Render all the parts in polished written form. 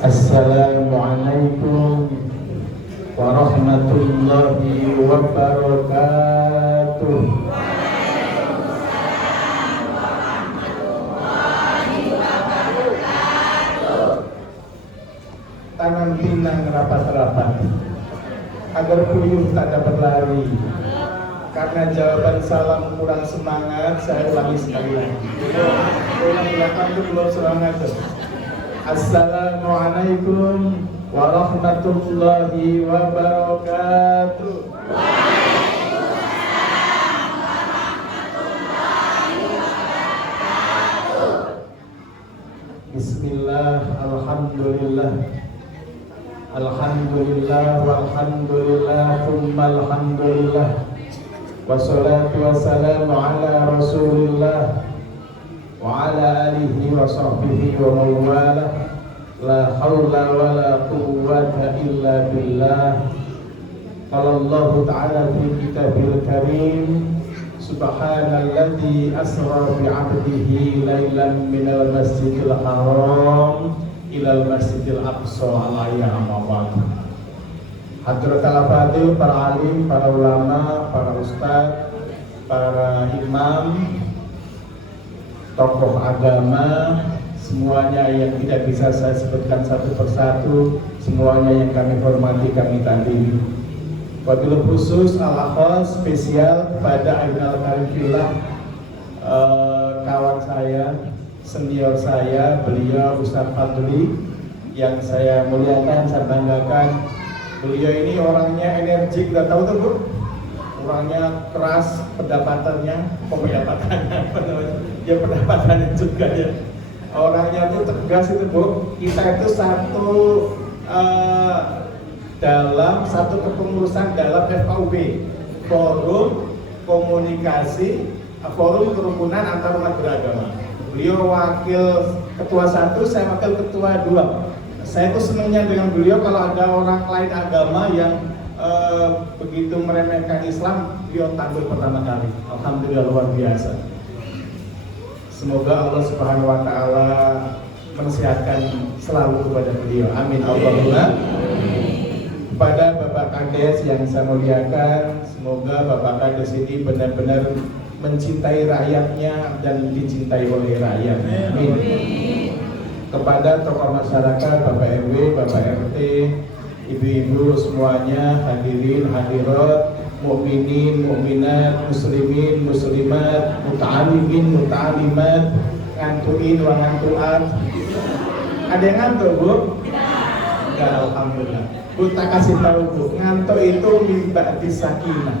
Assalamualaikum warahmatullahi wabarakatuh. Tangan pinang rapat-rapat agar puyuh tak dapat lari. Karena jawaban salam kurang semangat, saya ulangi sekali lagi. Ulang belakang itu belum semangat tuh. Assalamualaikum warahmatullahi wabarakatuh. Bismillah, alhamdulillah, alhamdulillah, walhamdulillah, thumma alhamdulillah, wassalatu wassalamu ala rasulillah wa ala alihi wa sahbihi wa mawala. La hawla wa la quwwata illa billah. Qala Allah ta'ala fi kitabil karim, subhanalladzi asra bi'abdihi laylan minal masjidil haram ilal masjidil aqsa al-aya amma ba'd. Hadratul Fadil, para alim, para ulama, para ustadz, para imam, tokoh agama, semuanya yang tidak bisa saya sebutkan satu persatu, semuanya yang kami hormati, kami tandingi. Wabil khusus al-akhol spesial kepada Ainal Karim Fillah, kawan saya, senior saya, beliau Ustaz Fadli, yang saya muliakan, saya banggakan. Beliau ini orangnya energik, gak tahu tuh Bu? Orangnya keras, pendapatannya ya pendapatannya juga ya. Orangnya tuh tegas itu Bu. Kita itu dalam satu kepengurusan dalam FKUB, Forum Komunikasi, Forum Kerukunan Antar Umat Beragama. Beliau wakil ketua 1, saya wakil ketua 2. Saya tuh senangnya dengan beliau kalau ada orang lain agama yang begitu meremehkan Islam, beliau tampil pertama kali. Alhamdulillah, luar biasa. Semoga Allah Subhanahu wa taala mensehatkan selalu kepada beliau. Amin Allahumma. Kepada Bapak Kades yang saya muliakan, semoga Bapak Kades ini benar-benar mencintai rakyatnya dan dicintai oleh rakyat. Amin. Kepada tokoh masyarakat, Bapak RW, Bapak RT, ibu-ibu semuanya, hadirin, hadirat, mukminin, mukminat, muslimin, muslimat, muta'alimin, muta'alimat, ngantuin, wa ngantuat. Ada yang ngantuk Bu? Enggak, alhamdulillah. Bu tak kasih tahu Bu, ngantuk itu mimba sakinah.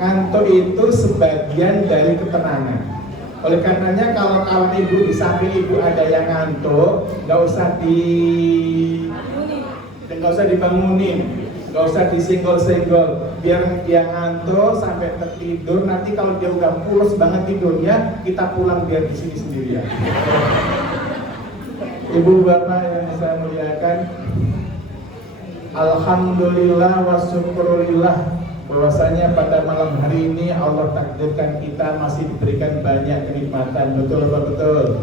Ngantuk itu sebagian dari ketenangan. Oleh karenanya kalau kawan ibu di samping ibu ada yang ngantuk, nggak usah dibangunin, nggak usah disenggol-senggol, biar dia ngantuk sampai tertidur. Nanti kalau dia udah pulas banget tidurnya, kita pulang biar di sini sendirian. Ibu bapak yang saya muliakan, alhamdulillah wa syukurillah bahwasanya pada malam hari ini Allah takdirkan kita masih diberikan banyak kenikmatan. Betul apa betul?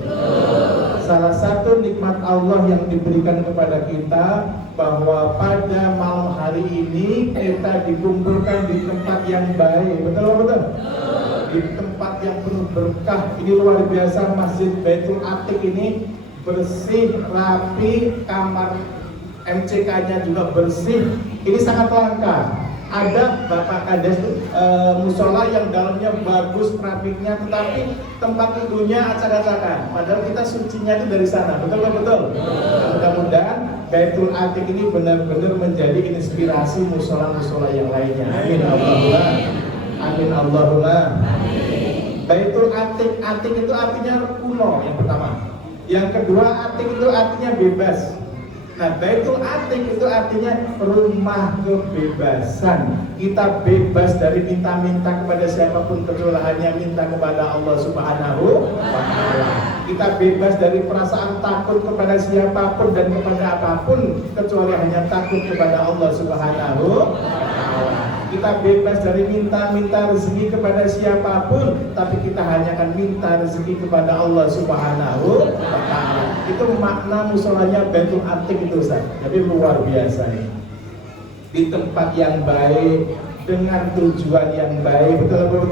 Salah satu nikmat Allah yang diberikan kepada kita bahwa pada malam hari ini kita dikumpulkan di tempat yang baik. Betul apa betul? Di tempat yang penuh berkah. Ini luar biasa, Masjid Baitul Atiq ini bersih, rapi, kamar MCK-nya juga bersih. Ini sangat langka. Ada Bapak Kades musola yang dalamnya bagus, rapiknya, tetapi tempat wudhunya acak-acakan. Padahal kita sucinya itu dari sana. Betul betul. Nah, mudah-mudahan Baitul Atiq ini benar-benar menjadi inspirasi musola-musola yang lainnya. Amin Allahumma. Amin Allahumma. Baitul Atiq, Atiq itu artinya kuno yang pertama. Yang kedua, Atiq itu artinya bebas. Nah, Baitul Atiq itu artinya rumah kebebasan. Kita bebas dari minta-minta kepada siapapun kecuali hanya minta kepada Allah Subhanahu wa taala. Kita bebas dari perasaan takut kepada siapapun dan kepada apapun kecuali hanya takut kepada Allah Subhanahu wa taala. Kita bebas dari minta rezeki kepada siapapun, tapi kita hanya akan minta rezeki kepada Allah Subhanahu wa Ta'ala. Itu makna musolanya Baitul Atiq itu, Ustaz. Jadi luar biasa ini. Di tempat yang baik, dengan tujuan yang baik, betul?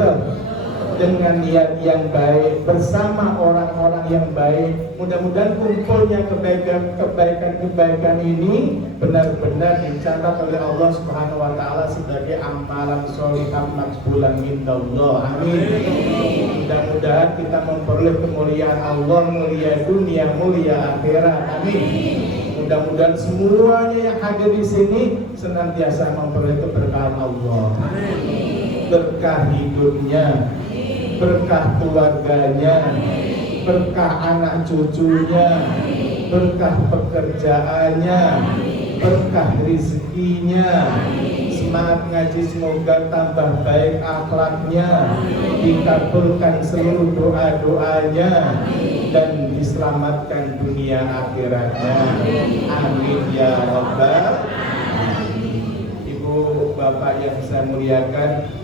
Dengan niat yang baik, bersama orang-orang yang baik. Mudah-mudahan kumpulnya kebaikan ini benar-benar dicatat oleh Allah Subhanahu wa Ta'ala sebagai amalan sholihah maqbulan indallah. Amin. Mudah-mudahan kita memperoleh kemuliaan Allah, mulia dunia, mulia akhirat. Amin. Mudah-mudahan semuanya yang hadir di sini senantiasa memperoleh keberkahan Allah. Berkah hidupnya, berkah keluarganya, berkah anak cucunya, berkah pekerjaannya, berkah rezekinya. Semangat ngaji semoga tambah baik akhlaknya, dikabulkan seluruh doa-doanya, dan diselamatkan dunia akhiratnya. Amin ya rabbal alamin. Ibu bapak yang saya muliakan,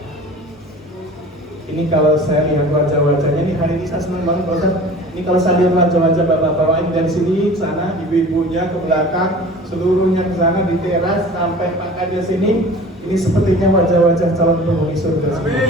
ini kalau saya lihat wajah-wajahnya, ini hari ini saya senang banget Pak Ustaz. Ini kalau saya lihat wajah-wajah bapak-bapak ini dari sini ke sana, ibu-ibunya ke belakang, seluruhnya ke sana di teras sampai Pak Kades sini, ini sepertinya wajah-wajah calon penghuni surga semua.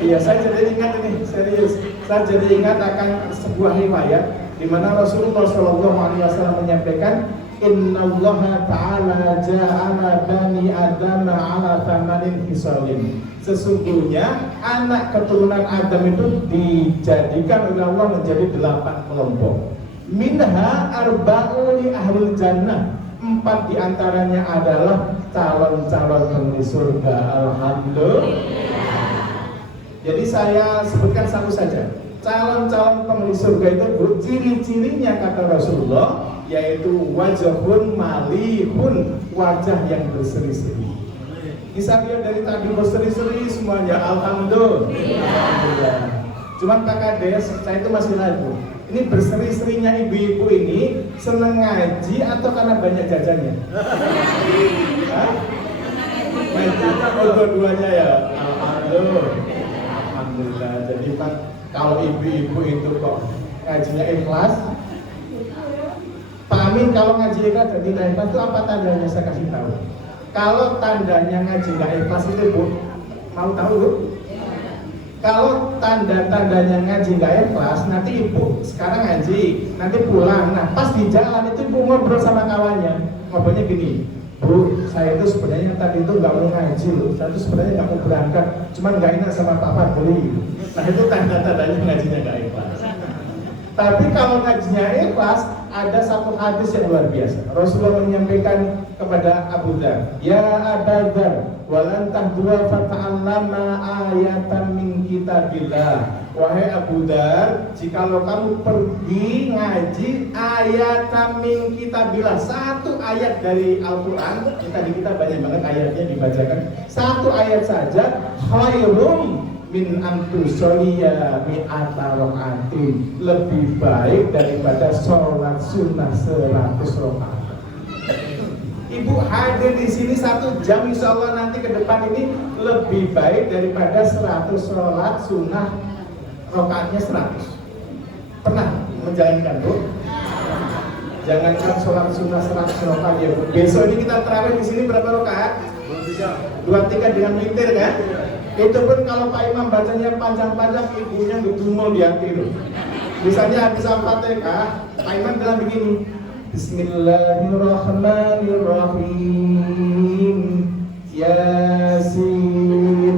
Iya, saya jadi ingat ini, serius. Saya jadi ingat akan sebuah riwayat di mana Rasulullah SAW menyampaikan, Innallaha ta'ala ja'ala bani adama ala thamanin hisalin. Sesungguhnya anak keturunan Adam itu dijadikan oleh Allah menjadi 8 kelompok. Minha arba'u li ahlul jannah. 4 diantaranya adalah calon-calon penghuni surga. Alhamdulillah. Jadi saya sebutkan satu saja. Calon-calon penghuni surga itu ciri-cirinya kata Rasulullah, yaitu wajahun malihun, wajah yang berseri-seri. Misalnya dari tadi berseri-seri semuanya, alhamdulillah. Cuman Pak Kades, saya itu masih ragu. Ini berseri-serinya ibu-ibu ini senang ngaji atau karena banyak jajannya? Hah? Dua-duanya ya. Alhamdulillah. Jadi Pak, kalau ibu-ibu itu kok ngajinya ikhlas, Pak Amin kalau ngaji ikhlas jadi nggak ikhlas itu apa tandanya, saya kasih tahu. Kalau tandanya ngaji nggak ikhlas itu Bu, mau tahu Bu? Kalau tanda-tandanya ngaji nggak ikhlas, nanti ibu sekarang ngaji, nanti pulang, nah pas di jalan itu ibu ngobrol sama kawannya, ngobrolnya gini, Bu, saya itu sebenarnya tadi itu nggak mau ngaji loh, saya itu sebenarnya nggak mau berangkat, cuman nggak enak sama Papa beli. Nah itu tanda-tandanya ngajinya nggak ikhlas. Tapi kalau ngajinya ikhlas, ada satu hadis yang luar biasa. Rasulullah menyampaikan kepada Abu Dzar, Ya Abu Dzar, walan tahdua fata'allama ayatan min kitabillah. Wahai Abu Dzar, jikalau kamu pergi ngaji ayatan min kitabillah, satu ayat dari Al-Quran, tadi kita banyak banget ayatnya dibacakan, satu ayat saja, khairum min antusoliya mi'ata rokaatin, lebih baik daripada sholat sunnah 100 rokaat. Ibu hadir di sini 1 jam, insya Allah nanti ke depan ini lebih baik daripada 100 sholat sunnah rokaatnya 100. Pernah menjalankan Bu? Jangankan sholat sunnah 100 rokaat ya Bu. Besok ini kita terawih di sini berapa rokaat? 23 dengan witir kan? Itu pun kalau Pak Imam bacanya panjang-panjang, ibunya ngedumul di hati itu. Misalnya habis Al-Fatihah, Pak Imam bilang begini, Bismillahirrahmanirrahim, Yasin,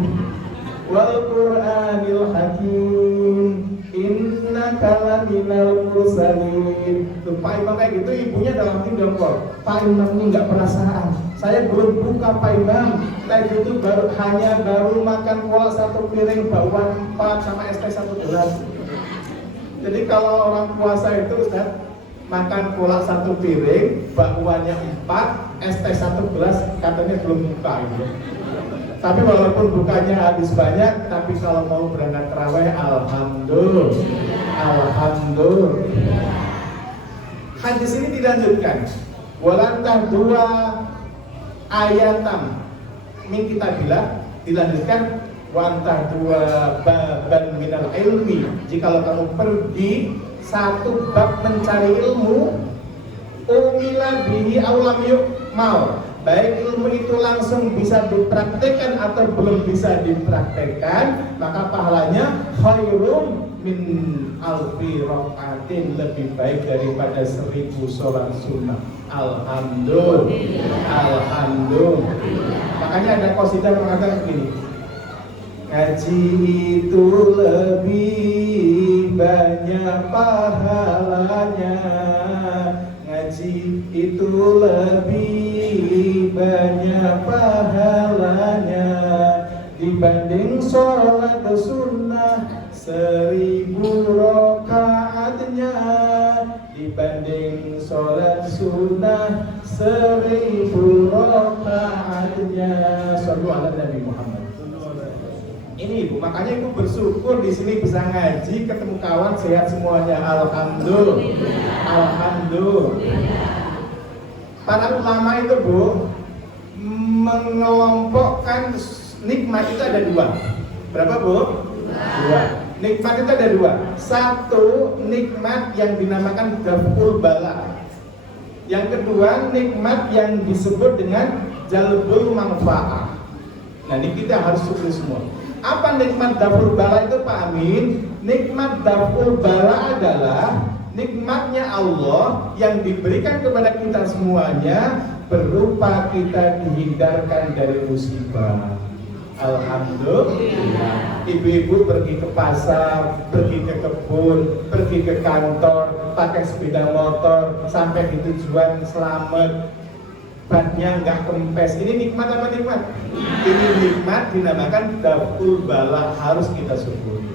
wal Qur'anil Hakim, innaka laminal mursalin. Tuh Pak Imam kayak gitu, ibunya dalam hati dongkol. Pak Imam ini nggak perasaan. Saya belum buka Pak Imam, tadi itu baru makan kolak 1 piring, bakwan 4 sama es teh 1 gelas. Jadi kalau orang puasa itu Ustaz, makan kolak 1 piring, bakwannya 4, es teh 1 gelas, katanya belum buka itu. Tapi walaupun bukanya habis banyak, tapi kalau mau berangkat tarawih, alhamdulillah. Hadis ini dilanjutkan. Walantah 2 ayatam min kitabillah, dilanjutkan wa anta dua baban minal ilmi. Jikalau kamu pergi satu bab mencari ilmu, umila bihi aulam yuk mau, baik ilmu itu langsung bisa dipraktekkan atau belum bisa dipraktekkan, maka pahalanya khairum min alfi rakaatin, lebih baik daripada 1000 sholat sunnah. Alhamdulillah. Alhamdulillah. Makanya ada qasidah mengatakan begini, ngaji itu lebih banyak pahalanya, ngaji itu lebih banyak pahalanya dibanding sholat sunnah 1000 rakaatnya, dibanding sholat sunnah 1000 rakaatnya. Shallu ala Nabi Muhammad. Ini Ibu, makanya Ibu bersyukur di sini bisa ngaji, ketemu kawan sehat semuanya. Alhamdulillah. Alhamdulillah. Para ulama itu Bu mengelompokkan nikmat itu ada dua. Berapa Bu? Dua. Nikmat itu ada dua. Satu, nikmat yang dinamakan daf'ul bala. Yang kedua, nikmat yang disebut dengan jalbul manfaat. Nah, ini kita harus syukur semua. Apa nikmat daf'ul bala itu Pak Amin? Nikmat daf'ul bala adalah nikmatnya Allah yang diberikan kepada kita semuanya berupa kita dihindarkan dari musibah. Alhamdulillah. Ibu-ibu pergi ke pasar, pergi ke kebun, pergi ke kantor, pakai sepeda motor, sampai di tujuan selamat, bannya nggak kempes. Ini nikmat apa nikmat? Ini nikmat dinamakan daf'ul bala, harus kita syukuri.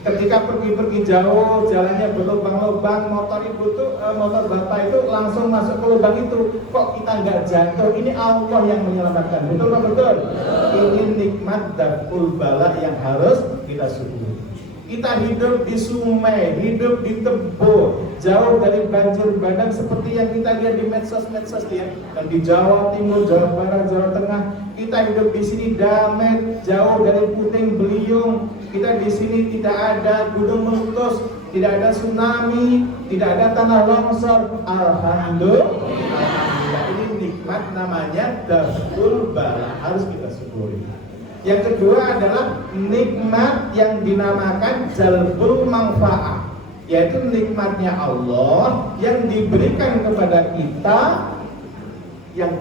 Ketika pergi-pergi jauh, jalannya berlubang-lubang, motor bapak itu langsung masuk ke lubang itu, kok kita nggak jatuh? Ini Allah yang menyelamatkan, betul Pak? Betul. Ini nikmat daf'ul bala yang harus kita syukuri. Kita hidup di sungai, hidup di tebu, jauh dari banjir bandang seperti yang kita lihat di medsos-medsos ya, dan di Jawa Timur, Jawa Barat, Jawa Tengah. Kita hidup di sini damai, jauh dari puting beliung. Kita di sini tidak ada gunung meletus, tidak ada tsunami, tidak ada tanah longsor. Alhamdulillah. Alhamdulillah. Ini nikmat namanya daf'ul bala, harus kita syukuri. Yang kedua adalah nikmat yang dinamakan jalbul manfaat, yaitu nikmatnya Allah yang diberikan kepada kita, yang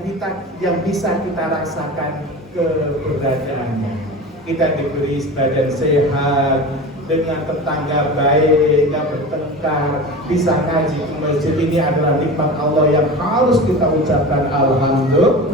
bisa kita rasakan keberadaannya. Kita diberi badan sehat, dengan tetangga baik, nggak bertengkar, bisa ngaji ke masjid. Ini adalah nikmat Allah yang harus kita ucapkan alhamdulillah.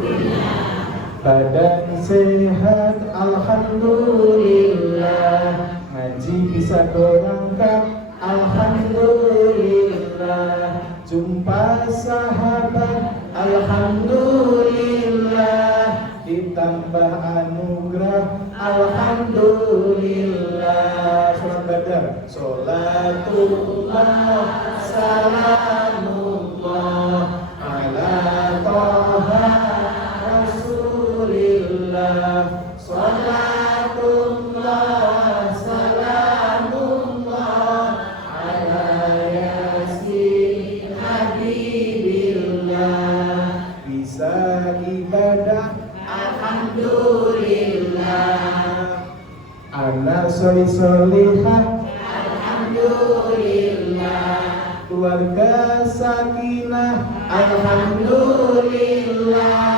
Badan sehat alhamdulillah, ngaji bisa berangkat alhamdulillah, jumpa sahabat alhamdulillah, ditambah anugerah alhamdulillah. Sholat badar, sholatullah salamullah ala toha rasulillah, sholatullah salamullah ala yasin habibillah. Bisa ibadah alhamdulillah, anak solihah alhamdulillah, keluarga sakinah alhamdulillah,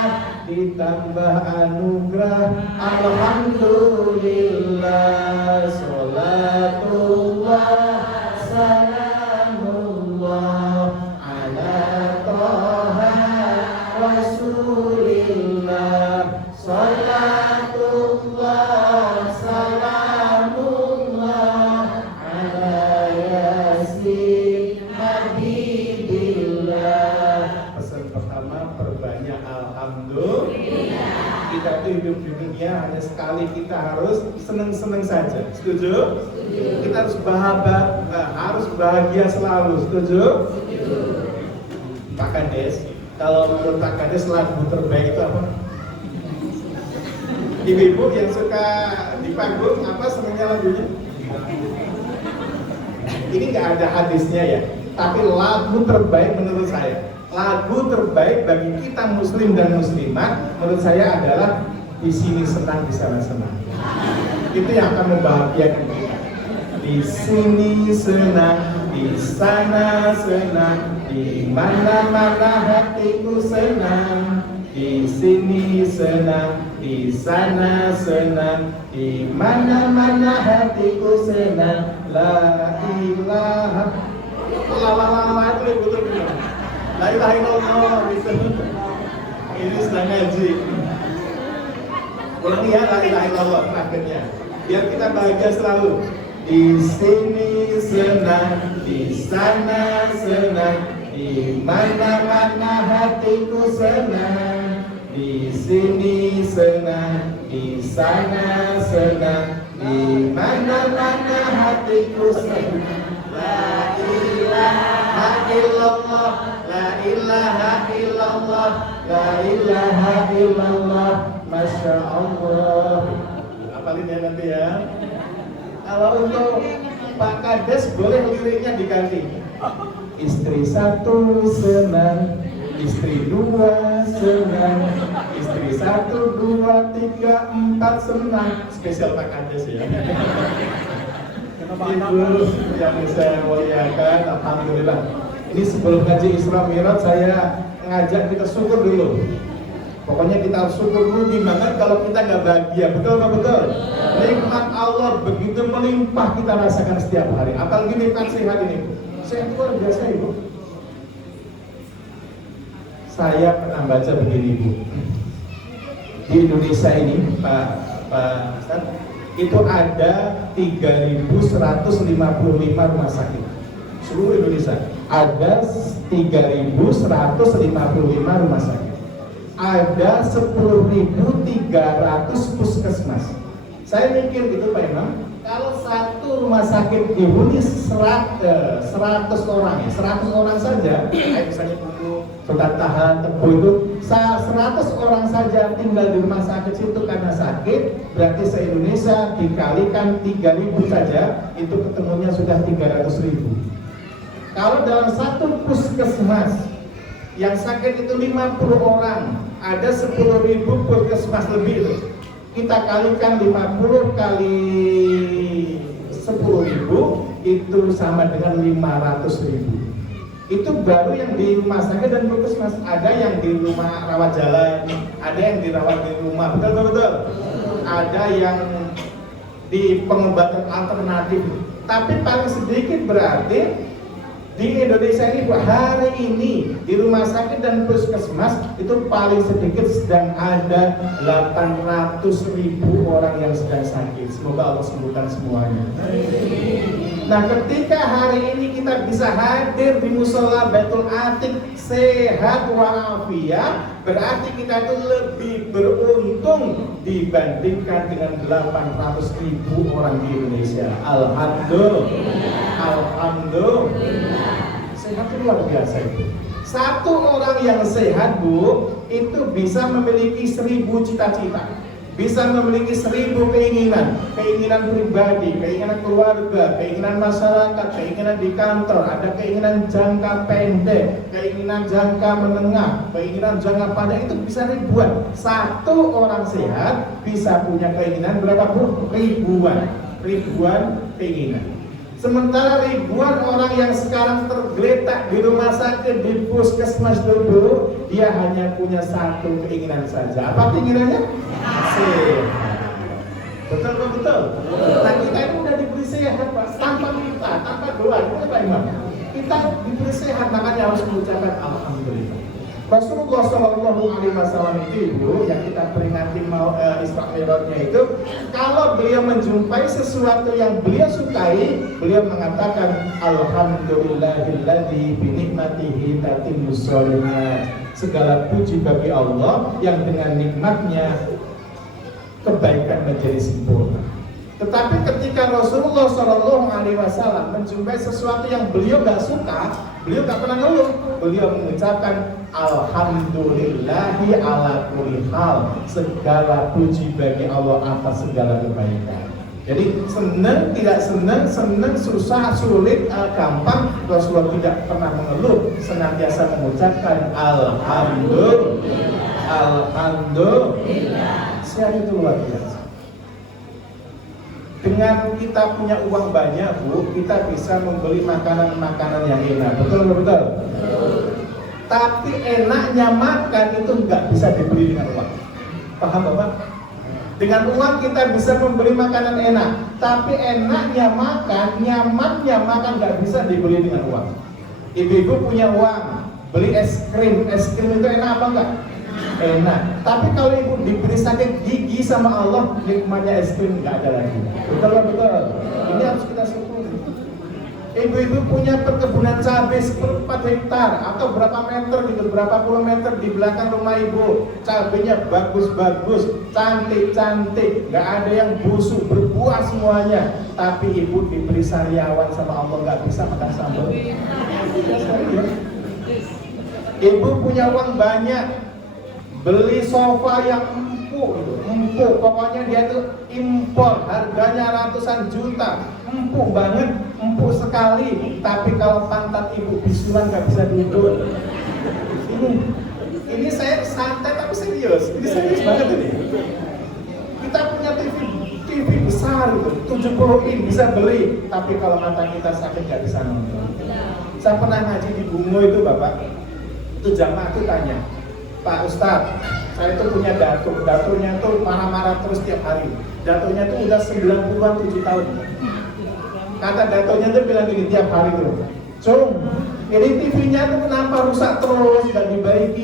ditambah anugerah alhamdulillah. Sholatullah salamullah ala toha rasulillah, sholatullah salamullah ala yasin habibillah. Pesan pertama, perbanyak alhamdulillah. Kita itu hidup di dunia hanya sekali, kita harus seneng-seneng saja. Setuju? Setuju. Kita harus bahagia selalu. Setuju? Setuju. Pak Kades, kalau menurut Pak Kades lagu terbaik itu apa? Ibu-ibu yang suka di panggung apa senangnya lagunya? Ini nggak ada hadisnya ya, tapi lagu terbaik menurut saya, lagu terbaik bagi kita muslim dan muslimat menurut saya adalah di sini senang, di sana senang. Itu yang akan membahagiakan kita. Di sini senang, di sana senang, di mana-mana hatiku senang. Di sini senang, di sana senang, di mana-mana hatiku senang. La ilaha illallah itu betul. La ilaha illallah itu. Ini sedang ngaji. Ulangi ya, la ilaha illallah akhirnya. Biar kita bahagia selalu. Di sini senang, di sana senang, di mana-mana hatiku senang. Di sini senang, di sana senang, di mana-mana hatiku senang. La ilaha illallah, la ilaha illallah, la ilaha illallah, masya Allah. Apalin ya nanti ya. Kalau untuk Pak Kades boleh liriknya diganti. Istri satu senang, istri dua senang, istri satu, dua, tiga, empat senang. Spesial Pak Kades ya. Ibu yang saya muliakan, alhamdulillah. Ini sebelum ngaji Isra Mi'raj saya ngajak kita syukur dulu. Pokoknya kita harus syukur dulu, gimana kalau kita nggak bahagia, betul nggak betul? Nikmat Allah begitu melimpah kita rasakan setiap hari. Apalagi nikmat sehat ini, sehat luar biasa ibu. Saya pernah baca begini ibu, di Indonesia ini Pak Ustaz, itu ada 3.155 rumah sakit seluruh Indonesia. Ada 3.155 rumah sakit. Ada 10.300 puskesmas. Saya mikir gitu Pak Imam, kalau satu rumah sakit dihuni 100 orang ya, 100 orang saja, kayak misalnya Buku, Sultan Tahan, Tebu itu 100 orang saja tinggal di rumah sakit situ karena sakit, berarti se-Indonesia dikalikan 3.000 saja, itu ketemunya sudah 300.000. Kalau dalam satu puskesmas yang sakit itu 50 orang, ada 10.000 puskesmas lebih itu. Kita kalikan 50 kali 10.000 itu sama dengan 500.000. Itu baru yang di rumah sakit dan puskesmas. Ada yang di rumah rawat jalan, ada yang dirawat di rumah, betul. Ada yang di pengobatan alternatif. Tapi paling sedikit berarti di Indonesia ini hari ini di rumah sakit dan puskesmas itu paling sedikit sedang ada 800.000 orang yang sedang sakit. Semoga Allah sembuhkan semuanya. Nah, ketika hari ini kita bisa hadir di musola Baitul Atiq sehat walafiat, berarti kita itu lebih beruntung dibandingkan dengan 800.000 orang di Indonesia. Alhamdulillah. Sehat itu luar biasa itu. Satu orang yang sehat Bu, itu bisa memiliki 1000 cita-cita, bisa memiliki 1000 keinginan pribadi, keinginan keluarga, keinginan masyarakat, keinginan di kantor, ada keinginan jangka pendek, keinginan jangka menengah, keinginan jangka panjang, itu bisa ribuan. Satu orang sehat bisa punya keinginan berapa Bu? Ribuan keinginan. Sementara ribuan orang yang sekarang tergeletak di rumah sakit, di puskesmas dulu, dia hanya punya satu keinginan saja. Apa keinginannya? Sehat. Betul. Nah, kita ini udah diberi sehat Pak, tanpa minta, tanpa doa, itu Pak Imam. Kita diberi sehat, makanya harus mengucapkan alhamdulillah. Rasulullah SAW itu Ibu, yang kita peringati mau Isra Mi'rajnya itu, kalau beliau menjumpai sesuatu yang beliau sukai, beliau mengatakan alhamdulillahilladzi bi ni'matihi tatimmus shalihat. Segala puji bagi Allah yang dengan nikmatnya kebaikan menjadi sempurna. Tetapi ketika Rasulullah SAW menjumpai sesuatu yang beliau gak suka, Beliau nggak pernah ngeluh. Beliau mengucapkan alhamdulillahi ala kulli hal. Segala puji bagi Allah atas segala kebaikan. Jadi senang, tidak senang, senang, susah, sulit, gampang, Rasulullah tidak pernah mengeluh, senantiasa mengucapkan alhamdulillah, alhamdulillah. Siapa itu luar biasa. Dengan kita punya uang banyak, Bu, kita bisa membeli makanan-makanan yang enak. Betul, betul. Tapi enaknya makan itu nggak bisa dibeli dengan uang. Paham, Bapak? Dengan uang kita bisa membeli makanan enak, tapi enaknya makan, nyamannya makan nggak bisa dibeli dengan uang. Ibu-ibu punya uang, beli es krim itu enak apa enggak? Enak. Tapi kalau ibu diberi sakit gigi sama Allah, nikmatnya es krim nggak ada lagi. Betul. Ini harus kita syukuri. Ibu-ibu punya perkebunan cabai 4 hektar atau berapa meter gitu, berapa puluh meter di belakang rumah ibu, cabainya bagus-bagus, cantik-cantik, nggak ada yang busuk, berbuah semuanya. Tapi ibu diberi sariawan sama Allah, nggak bisa makan sambal. Ibu punya uang banyak, beli sofa yang empuk, pokoknya dia tuh impor, harganya ratusan juta, empuk banget, empuk sekali. Tapi kalau pantat ibu bisulan nggak bisa duduk. Ini saya santai tapi serius. Ini serius banget ini. Kita punya TV besar itu, 70 in bisa beli. Tapi kalau mata kita sakit nggak bisa nonton. Saya pernah ngaji di Bungo itu, Bapak. Itu jamaah itu tanya, Pak Ustadz, saya itu punya datunya tuh marah-marah terus tiap hari. Datunya tuh udah 97 tahun. Kata datunya tuh bilang gini tiap hari tuh, Cung, ini TV-nya tuh kenapa rusak terus, gak dibaiki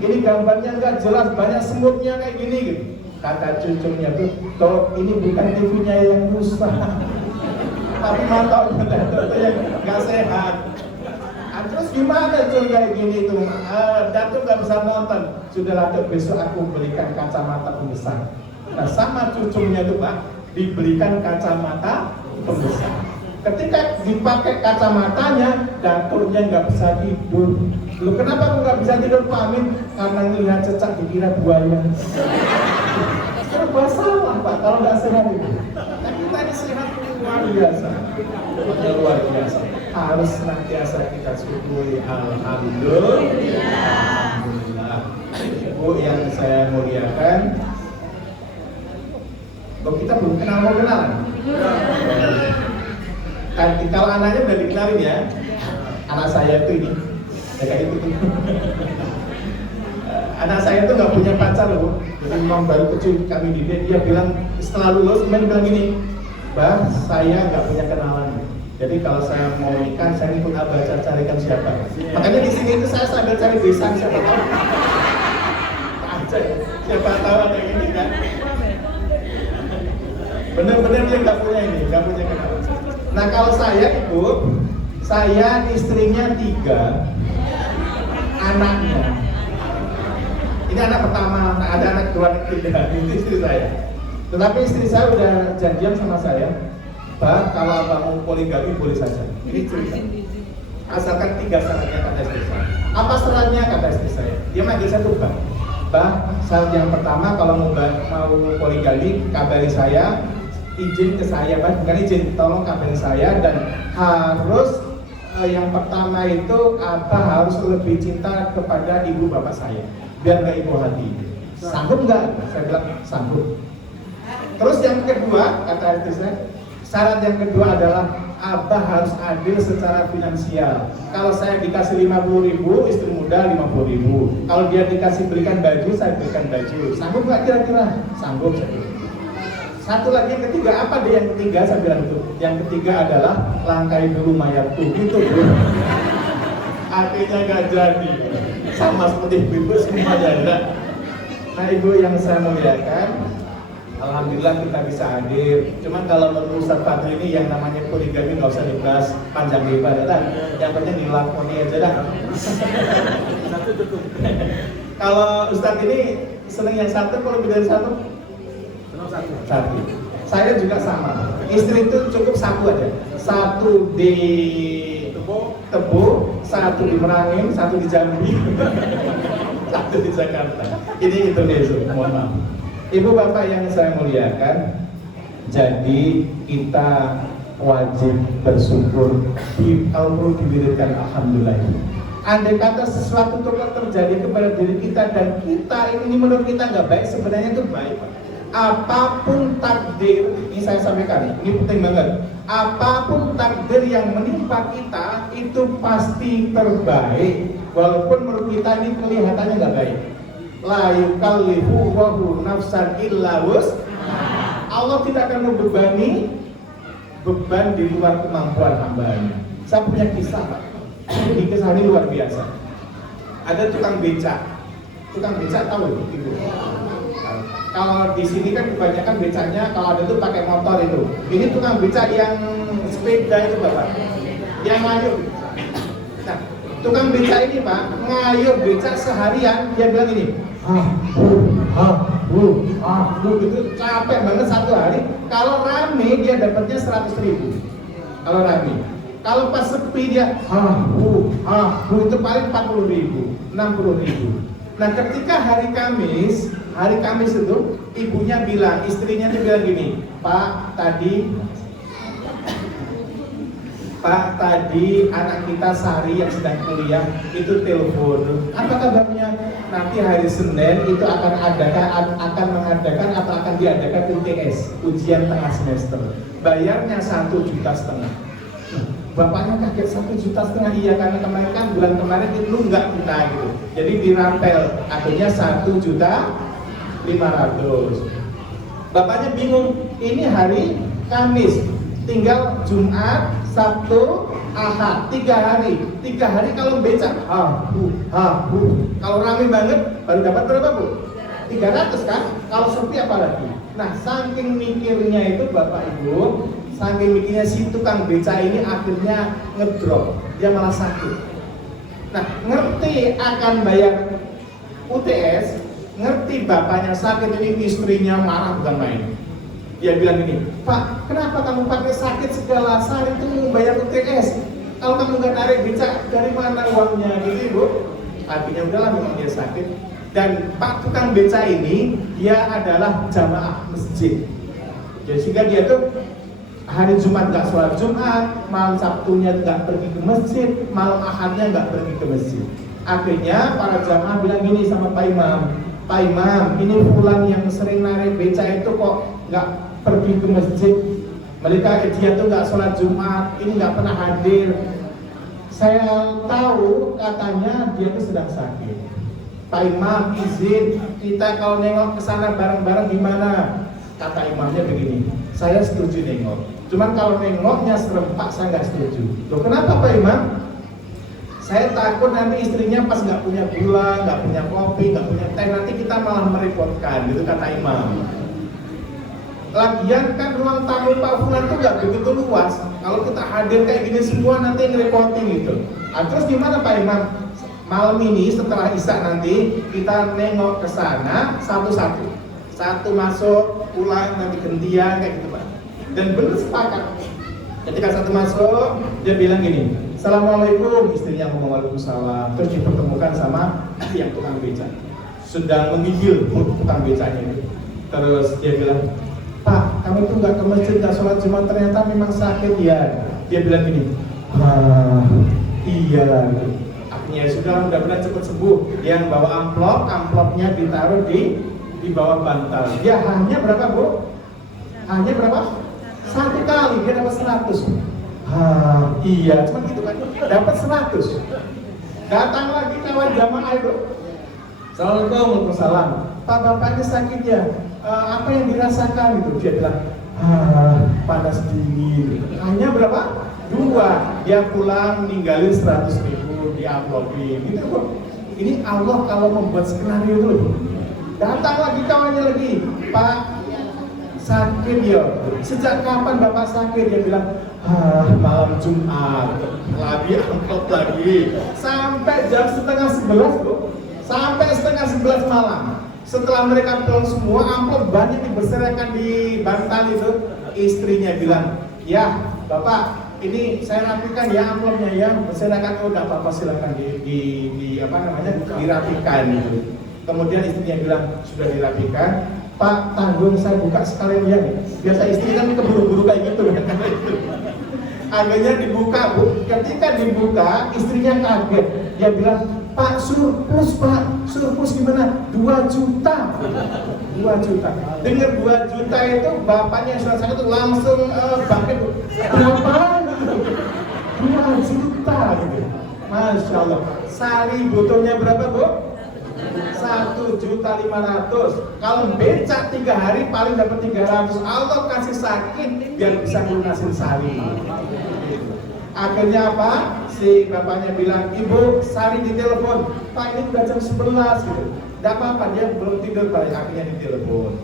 ini gambarnya nggak jelas, banyak semutnya kayak gini gitu. Kata cucunya tuh, toh ini bukan TV-nya yang rusak, tapi motornya datu yang nggak sehat. Terus gimana tuh kayak gini tuh? Datuk nggak bisa nonton. Sudahlah tuh, besok aku belikan kacamata pembesar. Nah sama cucunya tuh Pak, dibelikan kacamata pembesar. Ketika dipakai kacamatanya, datuknya nggak bisa tidur. Loh kenapa aku nggak bisa tidur Pak Amin? Karena ngelihat cecak dikira buaya. Serba salah Pak kalau nggak sehat itu. Tapi tadi sehat luar biasa, luar biasa. Harus senantiasa kita syukuri alhamdulillah. Ibu yang saya muliakan, kok kita belum mau kenalan? Kalau anaknya udah dikenalin ya, anak saya itu ini, kayak itu. Anak saya itu nggak punya pacar loh, jadi memang baru kecil kami didik. Dia bilang setelah lulus, bilang gini, Bah, saya nggak punya kenalan. Jadi kalau saya mau nikah, saya ikut abah carikan siapa. Makanya di sini itu saya sambil cari besan siapa tahu. Siapa tahu ada yang ini kan. Benar-benar dia nggak punya ini, nggak punya kenalan. Nah kalau saya ibu, saya istrinya 3, anaknya. Ini anak pertama, ada anak kedua, anak ketiga. Itu istri saya. Tetapi istri saya udah janjian sama saya. Bah, kalau abang mau poligami boleh saja. Ini cerita. Asalkan 3 syaratnya kata istri saya. Apa syaratnya kata istri saya? Dia manggil saya tuh Bang. Bah, syarat yang pertama kalau mau poligami kabari saya, izin ke saya, Bah, bukan izin, tolong kabari saya dan harus yang pertama itu Abah harus lebih cinta kepada ibu bapak saya, biar nggak ibu hati. Sanggup nggak? Saya bilang sanggup. Terus yang kedua kata istri saya, syarat yang kedua adalah Abah harus adil secara finansial. Kalau saya dikasih 50.000, istri muda 50.000. Kalau dia dikasih belikan baju, saya belikan baju. Sanggup nggak kira-kira? Sanggup saya. Satu lagi yang ketiga, apa deh yang ketiga? Saya bilang itu. Yang ketiga adalah langkai dulu mayat tuh, gitu bro. Artinya nggak jadi. Sama seperti ibu semua ada. Nah ibu yang saya muliakan, alhamdulillah kita bisa hadir. Cuma kalau menurut Ustaz Fadli ini yang namanya poligami nggak usah dibahas panjang lebar ya kan? Yang penting dilakoni aja dah. Kalau Ustaz ini seneng yang satu, kalau lebih dari satu? Satu. Saya juga sama. Istri itu cukup satu aja. Satu di Tebo, satu di Merangin, satu di Jambi, satu di Jakarta. Ini intermezzo, mohon maaf. Ibu bapak yang saya muliakan, jadi kita wajib bersyukur kalau perlu diwiridkan alhamdulillah. Andai kata sesuatu terjadi kepada diri kita dan kita ini menurut kita nggak baik, sebenarnya itu baik. Apapun takdir, ini saya sampaikan, ini penting banget. Apapun takdir yang menimpa kita itu pasti terbaik, walaupun menurut kita ini kelihatannya nggak baik. La yukallifu wahu nafsan illa wus'aha. Allah tidak akan membebani beban di luar kemampuan hambanya. Saya punya kisah Pak. Ini kisah ini luar biasa. Ada tukang beca tahu Ibu? Kalau di sini kan kebanyakan becanya kalau ada tuh pakai motor itu. Ini tukang beca yang sepeda itu Bapak, yang ngayuh. Nah, tukang beca ini Pak, ngayuh beca seharian, dia bilang ini, gitu, capek banget satu hari. Kalau rame dia dapatnya 100.000. Kalau rame. Kalau pas sepi dia, itu paling 40.000, 60.000. Nah, ketika hari Kamis itu ibunya bilang, istrinya itu bilang gini, Pak tadi anak kita Sari yang sedang kuliah itu telepon. Apa kabarnya? Nanti hari Senin itu akan mengadakan atau akan diadakan UTS, ujian tengah semester. Bayarnya 1,5 juta. Bapaknya kaget, 1,5 juta, iya karena kemarin kan bulan kemarin itu nunggak kita gitu. Jadi dirampel, akhirnya 1.500.000. Bapaknya bingung, ini hari Kamis, tinggal Jumat, Sabtu, Ahad, 3 hari. 3 hari kalau becak, kalau rame banget baru dapat berapa Bu? 300 kan? Kalau sepi apalagi? Nah, saking mikirnya itu Bapak Ibu, saking mikirnya si tukang beca ini akhirnya ngedrop, dia malah sakit. Nah, ngerti akan bayar UTS, ngerti bapaknya sakit, ini istrinya marah bukan main. Dia bilang gini, Pak, kenapa kamu pakai sakit segala, saya itu mau bayar UTS. Kalau kamu nggak narik beca, dari mana uangnya gitu Bu? Akhirnya udahlah, memang dia sakit. Dan Pak tukang beca ini, dia adalah jamaah masjid. Jadi sehingga dia tuh hari Jumat nggak sholat Jumat, malam Sabtunya nggak pergi ke masjid, malam Ahadnya nggak pergi ke masjid. Akhirnya para jamaah bilang gini sama Pak Imam, ini fulan yang sering narik beca itu kok nggak pergi ke masjid, dia tuh nggak sholat Jumat, ini nggak pernah hadir. Saya tahu katanya dia tuh sedang sakit. Pak Imam izin kita kalau nengok ke sana bareng-bareng gimana? Kata imamnya begini, saya setuju nengok. Cuman kalau nengoknya serempak saya nggak setuju. Loh kenapa Pak Imam? Saya takut nanti istrinya pas nggak punya gula, nggak punya kopi, nggak punya teh, nanti kita malah merepotkan, gitu kata imam. Lagian kan ruang tamu Pak Fulan tuh nggak begitu luas. Kalau kita hadir kayak gini semua nanti ngerepotin gitu. Terus gimana Pak Imam? Malam ini setelah Isya nanti kita nengok ke sana satu-satu. Satu masuk, pulang, nanti gantian kayak gitu Pak. Dan benar sepakat. Ketika satu masuk, dia bilang gini, Assalamualaikum, istrinya ngomong waalaikumsalam. Terus dipertemukan sama yang tukang beca. Sedang menggigil tukang becanya itu. Terus dia bilang, Pak, kamu tuh nggak ke masjid, nggak sholat Jumat, ternyata memang sakit ya. Dia bilang gini, iya. Akhirnya sudah mudah-mudahan cepat sembuh. Yang bawa amplopnya ditaruh di bawah bantal. Dia hanya berapa Bu? Hanya berapa? 1 kali dia dapat 100. Iya, cuma gitu kan. Dapat 100. Datang lagi kawan jamaah itu. Assalamualaikum, waalaikumsalam. Pak bapaknya sakit ya. Apa yang dirasakan itu? Dia bilang, panas dingin. Hanya berapa? 2. Dia pulang ninggalin 100.000 di amplopin. Gitu Bu. Ini Allah kalau membuat skenario dulu. Datang lagi kawannya lagi, Pak sakit ya. Sejak kapan Bapak sakit? Dia bilang, malam Jumat. Lagi amplop lagi. Sampai jam 10:30 Bu. Sampai 10:30 malam. Setelah mereka pulang semua, amplop banyak diberserakan di bantal itu. Istrinya bilang, ya Bapak, ini saya rapikan ya amplopnya ya. Silakan, oh enggak apa-apa, silakan dirapikan gitu. Kemudian istrinya bilang sudah dirapikan, Pak, tanggung saya buka sekalian ya. Biasa istri kan keburu-buru kayak gitu kan. Akhirnya dibuka, Bu. Ketika dibuka, istrinya kaget. Dia bilang, Pak, surplus gimana? 2 juta. 2 juta. Dengar 2 juta itu, bapaknya yang sakit itu langsung bangkit. Berapa? 2 juta gitu. Masya Allah. Sari butuhnya berapa, Bu? 1.500.000. Kalau becak 3 hari paling dapat 300. Allah kasih sakit biar bisa lunasin sari. Akhirnya apa? Si bapaknya bilang, Ibu, Sari ditelepon, Pak ini udah jam 11 gitu. Tidak apa-apa, dia belum tidur balik. Akhirnya ditelepon,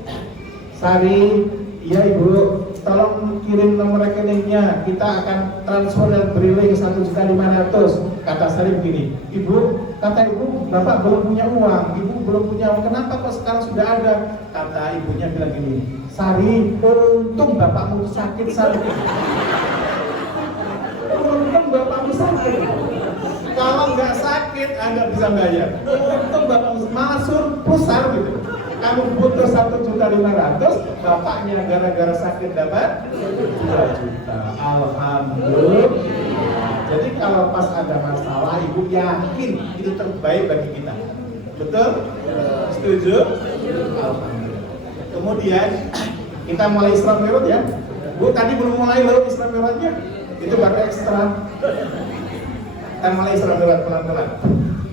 Sari, iya Ibu, tolong kirim nomor rekeningnya, kita akan transfer dan beri link 1.500.000. Kata Sari begini, Ibu, kata Ibu, Bapak belum punya uang. Ibu belum punya uang, kenapa kok sekarang sudah ada? Kata ibunya bilang gini, Sari, untung bapakmu sakit, Sari. Untung bapakmu sakit. Kalau nggak sakit, Anda bisa bayar. Untung bapakmu malah surplus gitu. Kamu butuh 1.500.000, bapaknya gara-gara sakit dapat 2 juta. Alhamdulillah. Jadi kalau pas ada masalah, ibu yakin itu terbaik bagi kita. Betul? Setuju? Alhamdulillah. Kemudian kita mulai Isra Mi'raj ya. Bu, tadi belum mulai loh Isra Mi'rajnya. Itu baru ekstra. Kita mulai Isra Mi'raj pelan-pelan.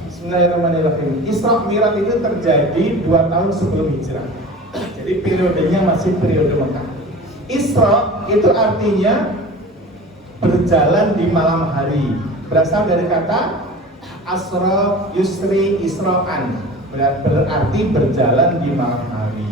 Bismillahirrahmanirrahim. Isra Mi'raj itu terjadi 2 tahun sebelum hijrah. Jadi periodenya masih periode Mekah. Isra itu artinya berjalan di malam hari. Berasal dari kata asra yusri isra'an. Berarti berjalan di malam hari.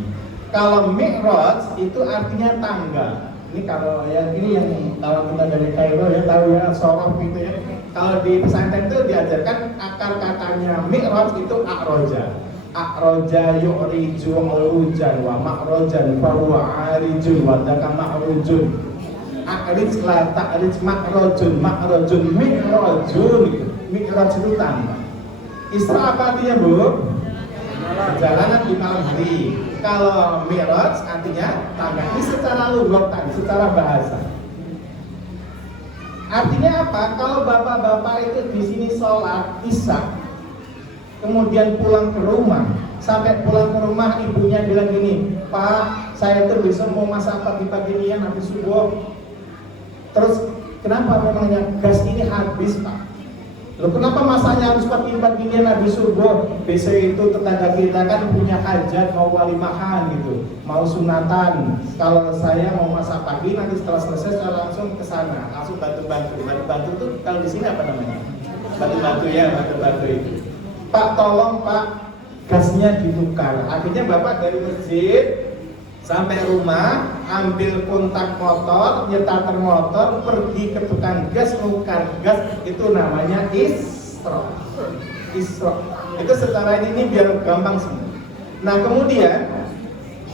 Kalau Mi'raj itu artinya tangga. Ini kalau ya ini yang kalau kita dari Kairo ya tahu ya sorof gitu ya. Kalau di pesantren itu diajarkan akar katanya Mi'raj itu akroja. Akroja yu'riju urujan wa makrojan fa huwa arijun wa daka makrujun. Akrij la ta'rij makrojun mi'rajun. Mi'raj itu tangga. Isra apa artinya, Bu? Perjalanan di malam hari. Kalau Mi'raj artinya tangga. Ini secara lugatan, secara bahasa. Artinya apa? Kalau bapak-bapak itu di sini sholat isya, kemudian pulang ke rumah, sampai pulang ke rumah ibunya bilang gini, Pak, saya tuh besok mau masak pagi-pagi ini yang habis subuh. Terus kenapa memangnya gas ini habis, Pak? Loh, kenapa masaknya harus pagi-pagi ini habis subuh? Besok itu tetangga kita kan punya hajat, mau walimahan gitu, mau sunatan. Kalau saya mau masak pagi, nanti setelah selesai saya langsung ke sana, langsung bantu-bantu. Bantu-bantu itu kalau di sini apa namanya? Bantu-bantu ya, bantu-bantu itu. Pak, tolong Pak, gasnya ditukar. Akhirnya Bapak dari masjid sampai rumah, ambil kontak motor, nyetar motor, pergi ke tukang gas, nukar gas. Itu namanya Isra. Isra. Itu secara ini biar gampang semua. Nah kemudian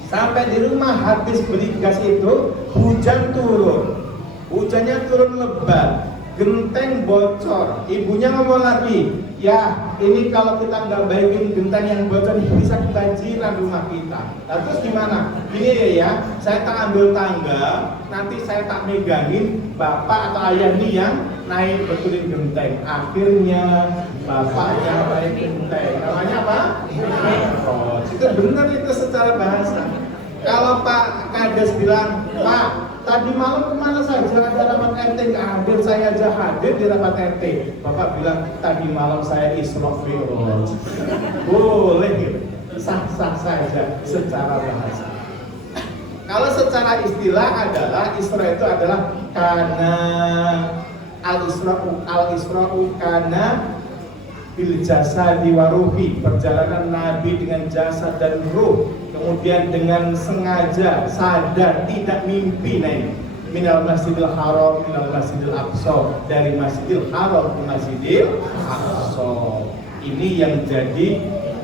sampai di rumah habis beli gas itu, hujan turun. Hujannya turun lebat, genteng bocor. Ibunya ngomong lagi, ya ini kalau kita nggak baikin genteng yang bocor ini bisa kebanjiran rumah kita. Nah terus gimana? Ini ya, saya tak ambil tangga, nanti saya tak megangin, bapak atau ayah nih yang naik betulin genteng. Akhirnya bapaknya naik genteng. Namanya apa? Oh, itu benar itu secara bahasa. Kalau Pak Kades bilang, Pak, tadi malam kemana saja ada rapat RT? Nggak hadir, saya aja hadir di rapat RT. Bapak bilang, tadi malam saya Isra Mi'raj. Boleh gitu, sah-sah saja secara bahasa. Kalau secara istilah adalah Isra itu adalah karena al-Isra'u kana bil jasadi wa ruhi, perjalanan Nabi dengan jasad dan ruh. Kemudian dengan sengaja, sadar, tidak mimpi nih. Minal Masjidil Haram, minal Masjidil Aqsa, dari Masjidil Haram ke Masjidil Aqsa. Ini yang jadi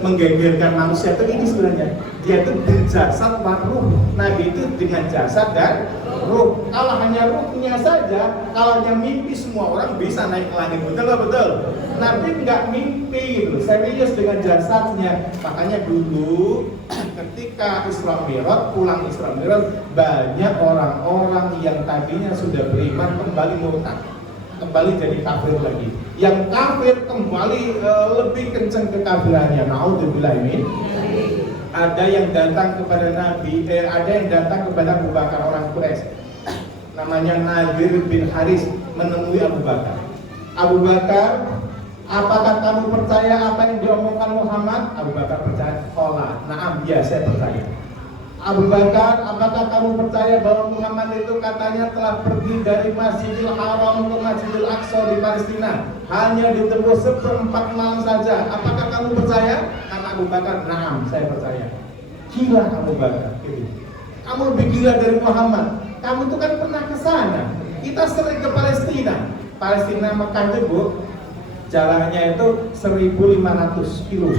menggegerkan manusia itu ini sebenarnya. Dia itu berjasad wa ruh. Nabi itu dengan jasad dan ruh. Kalau hanya ruhnya saja, kalau hanya mimpi semua orang bisa naik ke langit. Betul. Nabi nggak mimpi gitu, serius dengan jasadnya. Makanya dulu ketika Isra Mi'raj, pulang Isra Mi'raj, banyak orang-orang yang tadinya sudah beriman kembali murtad, kembali jadi kafir lagi. Yang kafir kembali lebih kenceng kekafirannya. Naudzubillah min. Ada yang datang kepada Nabi, ada yang datang kepada Abu Bakar, orang Quraisy. Namanya Nadir bin Haris, menemui Abu Bakar. Abu Bakar, apakah kamu percaya apa yang diomongkan Muhammad? Abu Bakar percaya. Qala, na'am, ya saya percaya. Abu Bakar, apakah kamu percaya bahwa Muhammad itu katanya telah pergi dari Masjidil Haram ke Masjidil Aqsa di Palestina, hanya ditempuh seperempat malam saja? Apakah kamu percaya? Kata Abu Bakar, na'am, saya percaya. Gila Abu Bakar, gitu. Kamu lebih gila dari Muhammad. Kamu itu kan pernah ke sana. Kita sering ke Palestina. Palestina Mekah itu, Bu, jalannya itu 1.500 kilo.